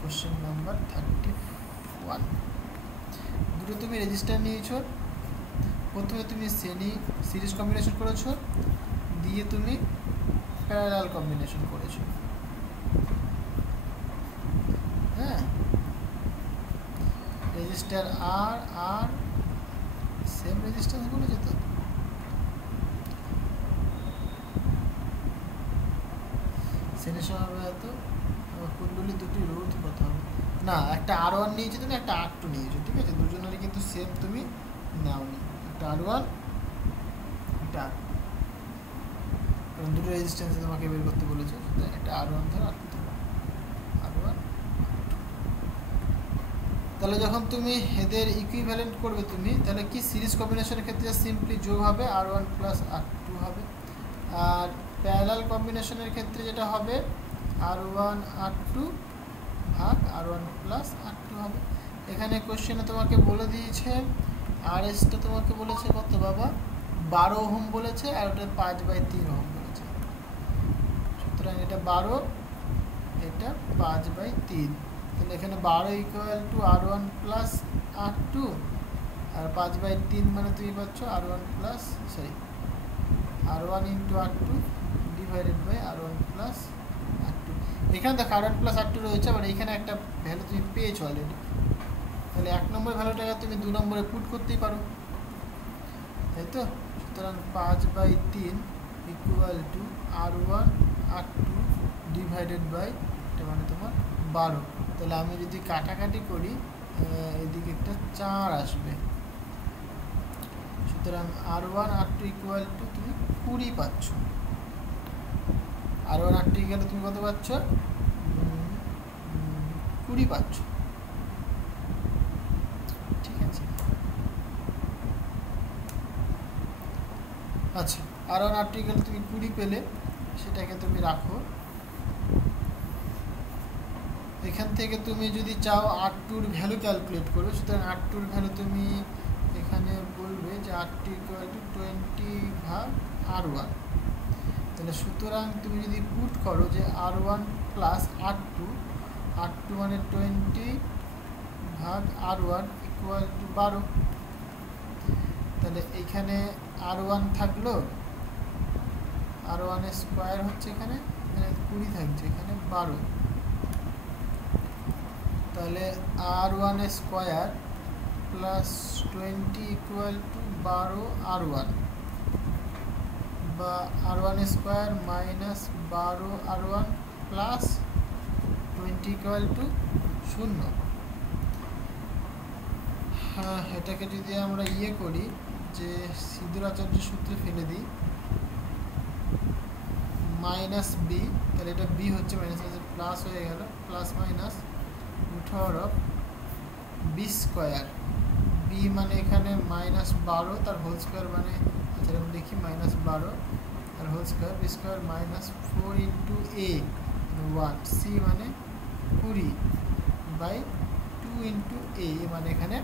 কোশ্চেন নাম্বার 31। দুটো তুমি রেজিস্টার নিয়েছো, প্রথমে তুমি সিরিজ কম্বিনেশন করেছো, দিয়ে তুমি প্যারালাল কম্বিনেশন করেছো। হ্যাঁ, রেজিস্টার আর সেম রেজিস্ট্যান্স বলেছে তো, শ্রেণী সমবায় তো কুণ্ডলী দুটি রোধ কত হবে, না একটা R1 নিয়েছো তুমি, একটা R2 নিয়েছো, ঠিক আছে, দুজনেরই কিন্তু সেম তুমি নাওনি, একটা R1 একটা R2, কারণ দুটো রেজিস্ট্যান্সে তোমাকে বের করতে বলেছে, একটা R1 ধরো, R2 ধরো, R1 তাহলে যখন তুমি এদের ইকুইভ্যালেন্ট করবে তুমি, তাহলে কি সিরিজ কম্বিনেশনের ক্ষেত্রে সিম্পলি যোগ হবে, R1 প্লাস R2 হবে, আর প্যারালাল কম্বিনেশনের ক্ষেত্রে যেটা হবে R1 R2 ভাগ R1 প্লাস R2 হবে। এখানে কোশ্চেনে তোমাকে বলে দিয়েছে আরএসটা তোমাকে বলেছে কত বাবা 12 ওহম বলেছে, আর ওটা 5/3 ওহম বলেছে। সুতরাং এটা 12, এটা 5/3। তাহলে এখানে 12 equal to R1 plus R2, আর 5/3 মানে তুমি পাচ্ছ R1 plus R1 into R2 divided by R1 plus R2। এখানে দেখো R1 প্লাস R2 রয়েছে, আবার এখানে একটা ভ্যালু তুমি পেয়েছো অলরেডি। তাহলে 1 নম্বর ভ্যালুটাকে তুমি 2 নম্বরে পুট করতেই পারো, তাই তো। সুতরাং 5/3 equal to R1 R2 divided by এটা মানে তোমার 12। তাহলে আমি যদি কাটাকাটি করি এদিকে একটা 4 আসবে। সুতরাং R1 R2 ইকুয়াল টু তুমি 20 পাচ্ছ। R1 R2 ইকুয়াল তুমি কত পাচ্ছ? 20 পাচ্ছ। ঠিক আছে, আচ্ছা R1 R2 ইকুয়াল তুমি 20 পেলে, সেটাকে তুমি রাখো। এখান থেকে তুমি যদি চাও R2-র ভ্যালু ক্যালকুলেট করবে, সুতরাং R2-র ভ্যালু তুমি এখানে বলবে যে R2 ইকুয়াল টু 20/R1। তাহলে সুতরাং তুমি যদি পুট করো যে R1 প্লাস R2 মানে 20/R1 ইকুয়াল টু 12। তাহলে এইখানে R1 থাকলো, R1 এর স্কোয়ার হচ্ছে এখানে 20 থাকছে, এখানে 12। তাহলে R1 square plus 20 equal to 12R1, বা R1 square minus 12R1 plus 20 equal to 0। হ্যাঁ, এটাকে যদি আমরা করি যে সিদ্ধর আচার্য সূত্রে ফেলে দিই মাইনাস বি, তাহলে এটা বি হচ্ছে মাইনাস প্লাস হয়ে গেল, plus minus √ B square. B মানে এখানে -12, তার হোল স্কোয়ার মানে যেরকম লিখি -12 আর whole square, B square -4 into A 1, C মানে 20/2 ইন্টু এ মানে এখানে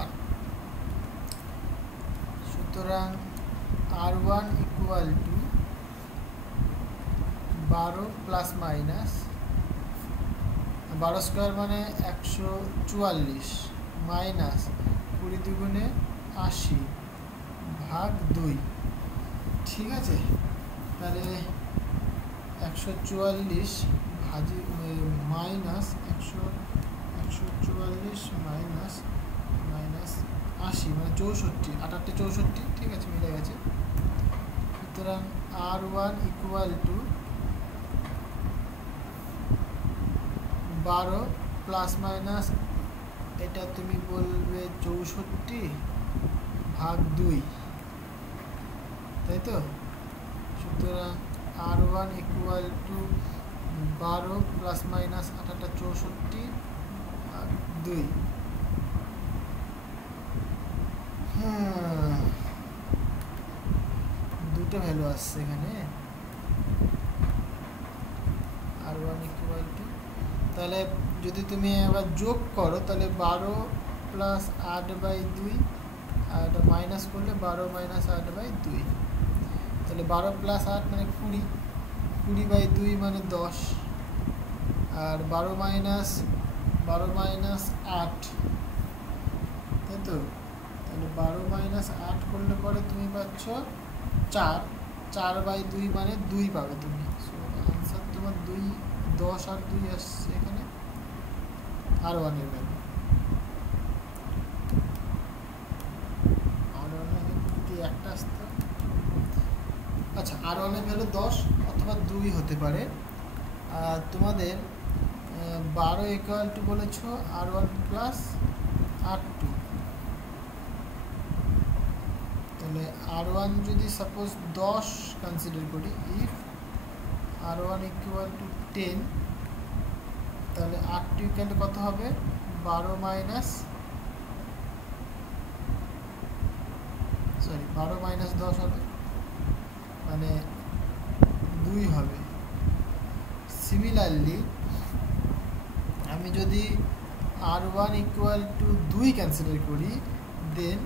1। সুতরাং R1 equal to 12 plus minus 12 square মানে 144 মাইনাস 20 দুগুণে 80/2। ঠিক আছে, তাহলে 144 ভাজি মাইনাস 144 মাইনাস 80 মানে 64, 68 64। ঠিক আছে, মিলে গেছে। সুতরাং R1 equal to 12 plus minus এটা তুমি বলবে 64/2, তাই তো। সুতরাং R1 equal to 12 plus minus 64/2। দুটো ভ্যালু আসছে এখানে R1 ইকুয়াল টু, তাহলে যদি তুমি আবার যোগ করো তাহলে 12 প্লাস 8/2, আর এটা মাইনাস করলে 12 মাইনাস 8/2। তাহলে 12 প্লাস 8 মানে 20, 20/2 মানে 10, আর 12 মাইনাস 8, তাই তো। তাহলে 12 মাইনাস 8 করলে পরে তুমি পাচ্ছ 4, 4/2 মানে 2 পাবে তুমি। সো আনসার তোমার 2, 10 আর 2 আসছে এখানে R1 এর ভ্যালু। R1 এর যদি একটা আসতো, আচ্ছা R1 এর ভ্যালু 10 অথবা 2 হতে পারে। তোমাদের 12 ইকুয়াল টু বলেছো R1 প্লাস R2। তাহলে R1 যদি সাপোজ 10 কনসিডার করি, ইফ R1 ইকুয়াল টু 10, তাহলে R2 ইকুয়াল টু কত হবে? 12 মাইনাস 10 হবে, মানে 2 হবে। সিমিলারলি আমি যদি R1 ইকুয়াল টু 2 ক্যান্সেল করি, দেন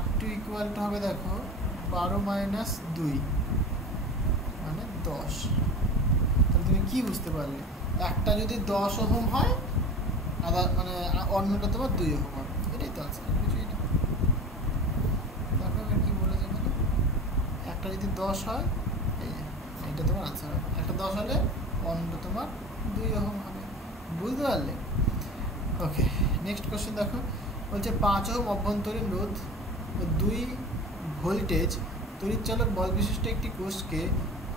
R2 ইকুয়াল টু হবে দেখো 12 মাইনাস 2 মানে 10। তাহলে তুমি কি বুঝতে পারলে, একটা যদি 10 ওহম হয় আদার মানে অন্যটা তোমার 2 ওহম হবে, এটাই তো আনসার, কিছুই না। দেখো এবার কি বলেছে এখানে, একটা যদি 10 হয় এই যে এটা তোমার আনসার হবে, একটা 10 হলে অন্যটা তোমার 2 ওহম হবে, বুঝতে পারলে? ওকে, নেক্সট কোশ্চেন দেখো, বলছে 5 ওহম অভ্যন্তরীণ রোধ ও 2 ভোল্টেজ তড়িৎচালক বল বিশিষ্ট একটি কোষকে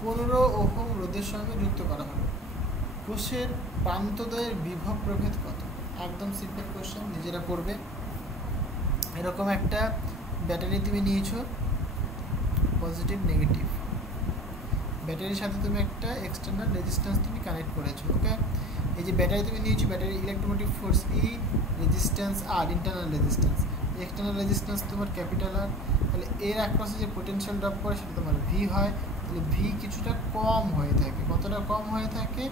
15 ওহম রোধের সঙ্গে যুক্ত করা হলো। কোষের প্রান্তদ্বয়ের বিভব প্রভেদ কত? একদম সিম্পল কোশ্চেন, নিজেরা করবে। এরকম একটা ব্যাটারি তুমি নিয়েছো, পজিটিভ নেগেটিভ, ব্যাটারির সাথে তুমি একটা এক্সটার্নাল রেজিস্ট্যান্স তুমি কানেক্ট করেছো। ওকে, এই যে ব্যাটারি তুমি নিয়েছো, ব্যাটারি ইলেকট্রোমোটিভ ফোর্স ই, রেজিস্ট্যান্স আর, ইন্টারনাল রেজিস্ট্যান্স, এক্সটার্নাল রেজিস্ট্যান্স তোমার ক্যাপিটাল আর, তাহলে এর অ্যাক্রসে যে পোটেনশিয়াল ড্রপ করে সেটা তোমার ভি হয়, তাহলে ভি কিছুটা কম হয়ে থাকে, কতটা কম হয়ে থাকে,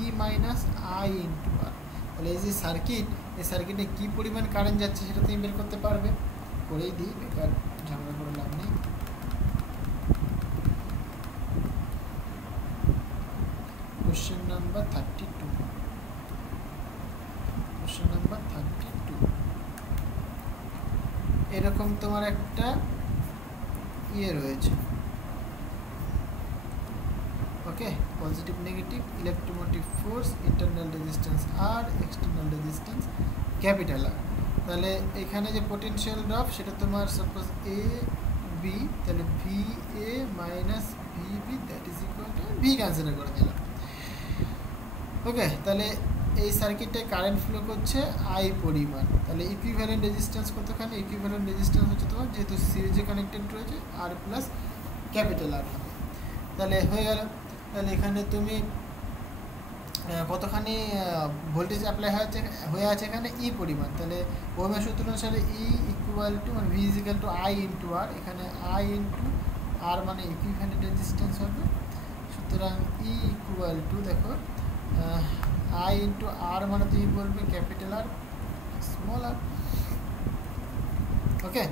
ই মাইনাস আই ইন্টু আর। তাহলে এই যে সার্কিট, এই সার্কিটে কী পরিমাণ কারেন্ট যাচ্ছে সেটা তুমি বের করতে পারবে, করেই দিই, বেকার ঝামেলা করে লাভ নেই। কোশ্চেন নাম্বার 32, কোশ্চেন নাম্বার 32, এরকম তোমার একটা ইয়ে রয়েছে। Okay, positive negative, electromotive force, internal resistance R, external resistance capital R. তাহলে এখানে যে পোটেনশিয়াল ড্রপ সেটা তোমার সাপোজ এ বি, তাহলে V A minus V B that is equal to V cancel করে দিলাম। ওকে, তাহলে এই সার্কিটে কারেন্ট ফ্লো করছে আই পরিমাণ, তাহলে ইকুইভ্যালেন্ট রেজিস্ট্যান্স কতখানি, ইকুইভ্যালেন্ট রেজিস্ট্যান্স হচ্ছে তোমার যেহেতু সিরিজে কানেক্টেড রয়েছে আর প্লাস ক্যাপিটাল আর হবে, তাহলে হয়ে গেল। তাহলে এখানে তুমি কতখানি ভোল্টেজ অ্যাপ্লাই হয়ে আছে এখানে ই পরিমাণ, তাহলে ওহমের সূত্র অনুসারে ই ইকুয়াল টু মানে V equal to I into R, এখানে আই ইন্টু আর মানে ইকুইভ্যালেন্ট রেজিস্ট্যান্স হবে, সুতরাং ই ইকুয়াল টু দেখো আই ইন্টু আর মানে তুমি বলবে ক্যাপিটাল আর স্মল আর। ওকে,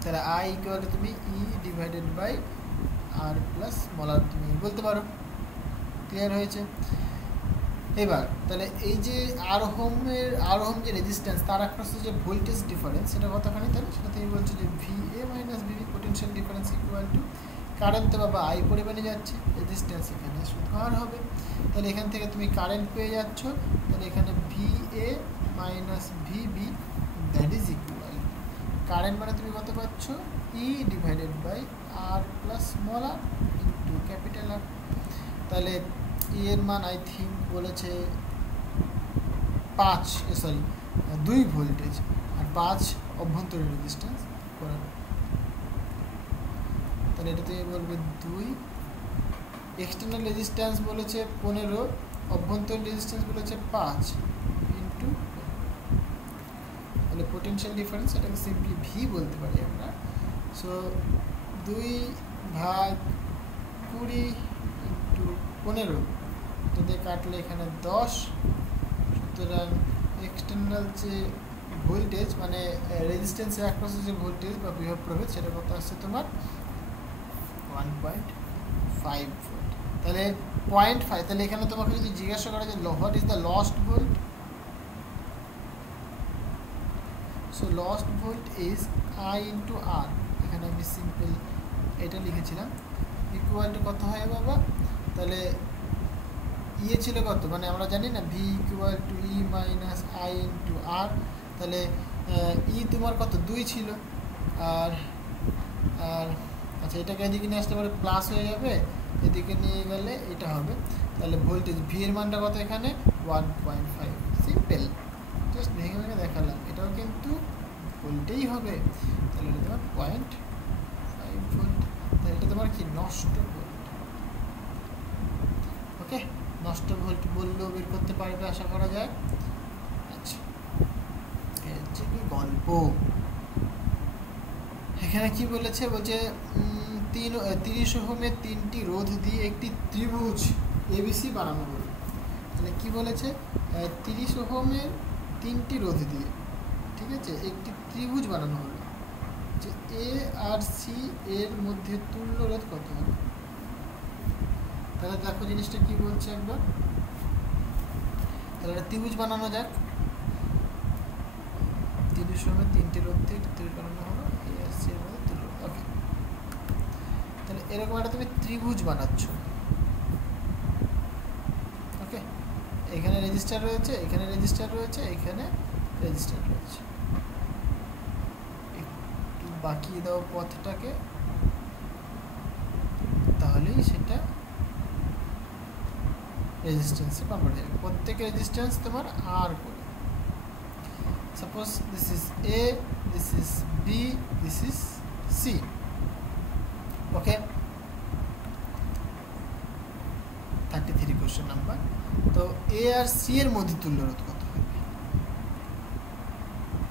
তাহলে আই ইকুয়াল টু তুমি E divided by R plus small r তুমি বলতে পারো। ক্লিয়ার হয়েছে? এবার তাহলে এই যে আর ওহম যে রেজিস্ট্যান্স তার অ্যাক্রসে যে ভোল্টেজ ডিফারেন্স সেটা কতখানি, তাহলে সেটা তুমি বলছো যে V A minus VV potential difference equal to current তো বাবা আই পরিমাণে যাচ্ছে, রেজিস্ট্যান্স এখানে শুধু আর হবে, তাহলে এখান থেকে তুমি কারেন্ট পেয়ে যাচ্ছ, তাহলে এখানে V A minus VB that is equal, current মানে তুমি কত পাচ্ছ E divided by R plus small R into capital R. তাহলে ই এর মান আই থিঙ্ক বলেছে 2 ভোল্টেজ আর 5 অভ্যন্তরীণ রেজিস্ট্যান্স করার, তাহলে এটা তুমি বলবে 2, এক্সটার্নাল রেজিস্ট্যান্স বলেছে 15, অভ্যন্তরীণ রেজিস্ট্যান্স বলেছে 5 ইন্টু, তাহলে পোটেনশিয়াল ডিফারেন্স এটাকে সিম্পলি ভি বলতে পারি আমরা। সো 2/20 ইন্টু 15, এটা দিয়ে কাটলে এখানে 10, সুতরাং এক্সটার্নাল যে ভোল্টেজ মানে রেজিস্ট্যান্সের অ্যাক্রসে যে ভোল্টেজ বা বিভব প্রভেদ সেটা কত আসছে তোমার 1.5 ভোল্ট। তাহলে 0.5, তাহলে এখানে তোমাকে যদি জিজ্ঞাসা করা যে what is the lost volt, so lost volt is I into R, এখানে আমি সিম্পল এটা লিখেছিলাম, ইকুয়াল টু কত হয় বাবা, তাহলে ইয়ে ছিল কত মানে আমরা জানি না V equal to E minus I into R, তাহলে ই তোমার কত 2 ছিল, আর আর আচ্ছা এটাকে এদিকে নিয়ে আসতে পারে প্লাস হয়ে যাবে, এদিকে নিয়ে গেলে এটা হবে, তাহলে ভোল্টেজ ভি এর মানটা কত এখানে 1.5, সিম্পল জাস্ট ভেঙে ভেঙে দেখালাম, এটাও কিন্তু ভোল্টেই হবে, তাহলে এটা তোমার 0.5 ভোল্ট, তাহলে এটা তোমার কি নষ্ট ভোল্ট। ওকে, নষ্ট ভোল্ট বললেও বের করতে পারবে আশা করা যায়। আচ্ছা এর হচ্ছে কি গল্প, এখানে কি বলেছে, বলছে 30 ওহমের 3টি রোধ দিয়ে একটি ত্রিভুজ এবিসি বানানো হলো। তাহলে কি বলেছে 30 ওহমের তিনটি রোধ দিয়ে, ঠিক আছে, একটি ত্রিভুজ বানানো হলো, যে এ আর সি এর মধ্যে তুল্য রোধ কত হবে। তাহলে দেখো জিনিসটা কি বলছে একবার, তাহলে একটা ত্রিভুজ বানানো যাক। ত্রিভুজ সময় তিনটি রোধ দিয়ে ত্রিভুজ বানানো হলো, এ আর সি এর মধ্যে তুল্য রোধ। ওকে, তাহলে এরকম একটা তুমি ত্রিভুজ বানাচ্ছ। ওকে, এখানে রেজিস্টার রয়েছে, এখানে রেজিস্টার রয়েছে, এখানে রেজিস্টার রয়েছে। একটু বাকিয়ে দাও পথটাকে, তাহলেই সেটা রেজিস্ট্যান্সে কনভার্ট হয়ে যাবে। প্রত্যেক রেজিস্ট্যান্স তোমার আর করে, suppose this is A, this is B, this is C. Okay, 33 question number. তো এ আর সি এর মধ্যে তুল্য রোধ কত হবে?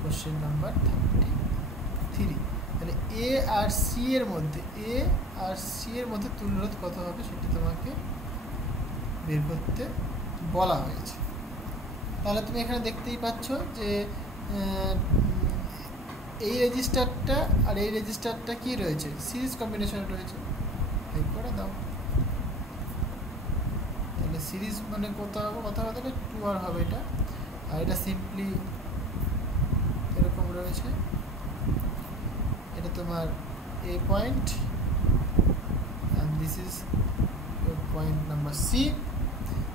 Question number 33। তাহলে এ আর সি এর মধ্যে, এ আর সি এর মধ্যে তুল্য রোধ কত হবে সেটা তোমাকে বের করতে বলা হয়েছে। তাহলে তুমি এখানে দেখতেই পাচ্ছ যে এই রেজিস্টারটা আর এই রেজিস্টারটা কি রয়েছে, সিরিজ কম্বিনেশনে রয়েছে। এই করে দাও, তাহলে সিরিজ মানে কত হবে, কত হবে, তাহলে 2R হবে এটা। আর এটা সিম্পলি এরকম রয়েছে, এটা তোমার এ point and this is your point number C.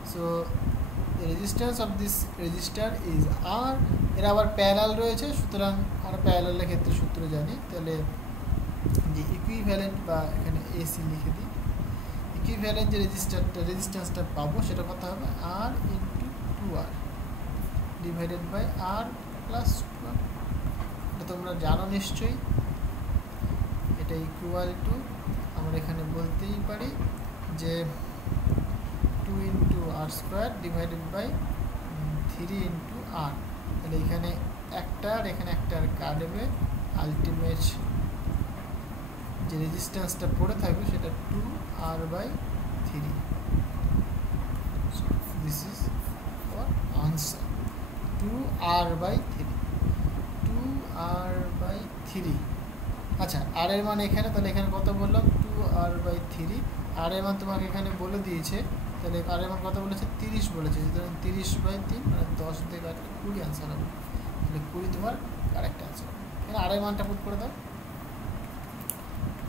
So the resistance of this resistor is R. এর আবার প্যারালাল রয়েছে, সুতরাং আমরা প্যারালালের ক্ষেত্রে সূত্র জানি। তাহলে যে ইকুইভ্যালেন্ট বা এখানে এসি লিখে দিই, ইকুইভ্যালেন্ট যে রেজিস্ট্যান্সটা পাবো সেটা কত হবে, R into 2R divided by R plus 2R। এটা তোমরা জানো নিশ্চয়ই। এটা ইকুয়াল টু আমরা এখানে বলতেই পারি যে 2 into R square divided by 3 into R. তাহলে এখানে একটা আর এখানে একটা আর কাটবে, আলটিমেট যে রেজিস্ট্যান্সটা পড়ে থাকবে সেটা 2R/3। This is our answer, 2R/3, 2R/3। আচ্ছা, আর এর মান এখানে, তাহলে এখানে কত বললাম, 2R/3। আর এর মান তোমাকে এখানে বলে দিয়েছে, তাহলে আর এর মান কত বলেছে, 30 বলেছে, সুতরাং 30/3 মানে 10 দিয়ে কাটলে 20 আনসার হবে। তাহলে 20 তোমার কারেক্ট আনসার হবে। এখানে আর এর মানটা পুট করে দাও,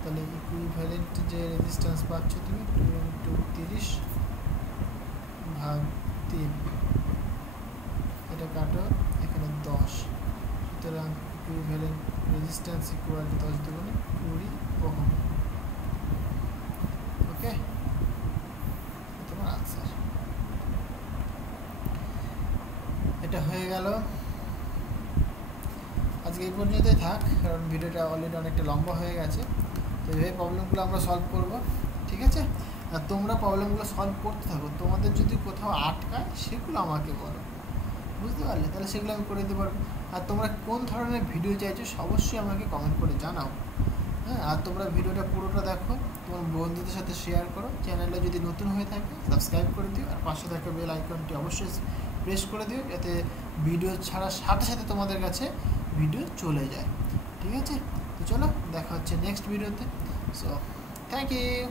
তাহলে ইকুইভ্যালেন্ট যে রেজিস্ট্যান্স পাচ্ছ তুমি 2 ইন্টু 30/3, এটা কাটো, এখানে 10, সুতরাং ইকুইভ্যালেন্ট রেজিস্ট্যান্স ইকুয়াল টু 10 দুগুণে 20 ওহম। ওকে, তোমার আনসার এটা হয়ে গেল। আজকে এই পর্যন্তই থাক, কারণ ভিডিওটা অলরেডি অনেকটা লম্বা হয়ে গেছে। তো এইভাবে প্রবলেমগুলো আমরা সলভ করব, ঠিক আছে। আর তোমরা প্রবলেমগুলো সলভ করতে থাকো, তোমাদের যদি কোথাও আটকায় সেগুলো আমাকে বলো, বুঝতে পারলে, তাহলে সেগুলো আমি করে দিতে পারবো। আর তোমরা কোন ধরনের ভিডিও চাইছো অবশ্যই আমাকে কমেন্ট করে জানাও। হ্যাঁ, আর তোমরা ভিডিওটা পুরোটা দেখো, তোমার বন্ধুদের সাথে শেয়ার করো। চ্যানেলে যদি নতুন হয়ে থাকে সাবস্ক্রাইব করে দিও, আর পাশে থাকা বেল আইকনটি অবশ্যই প্রেস করে দিও, যাতে ভিডিও ছাড়ার সাথে সাথে তোমাদের কাছে ভিডিও চলে যায়, ঠিক আছে। তো চলো, দেখা হচ্ছে নেক্সট ভিডিওতে। So thank you.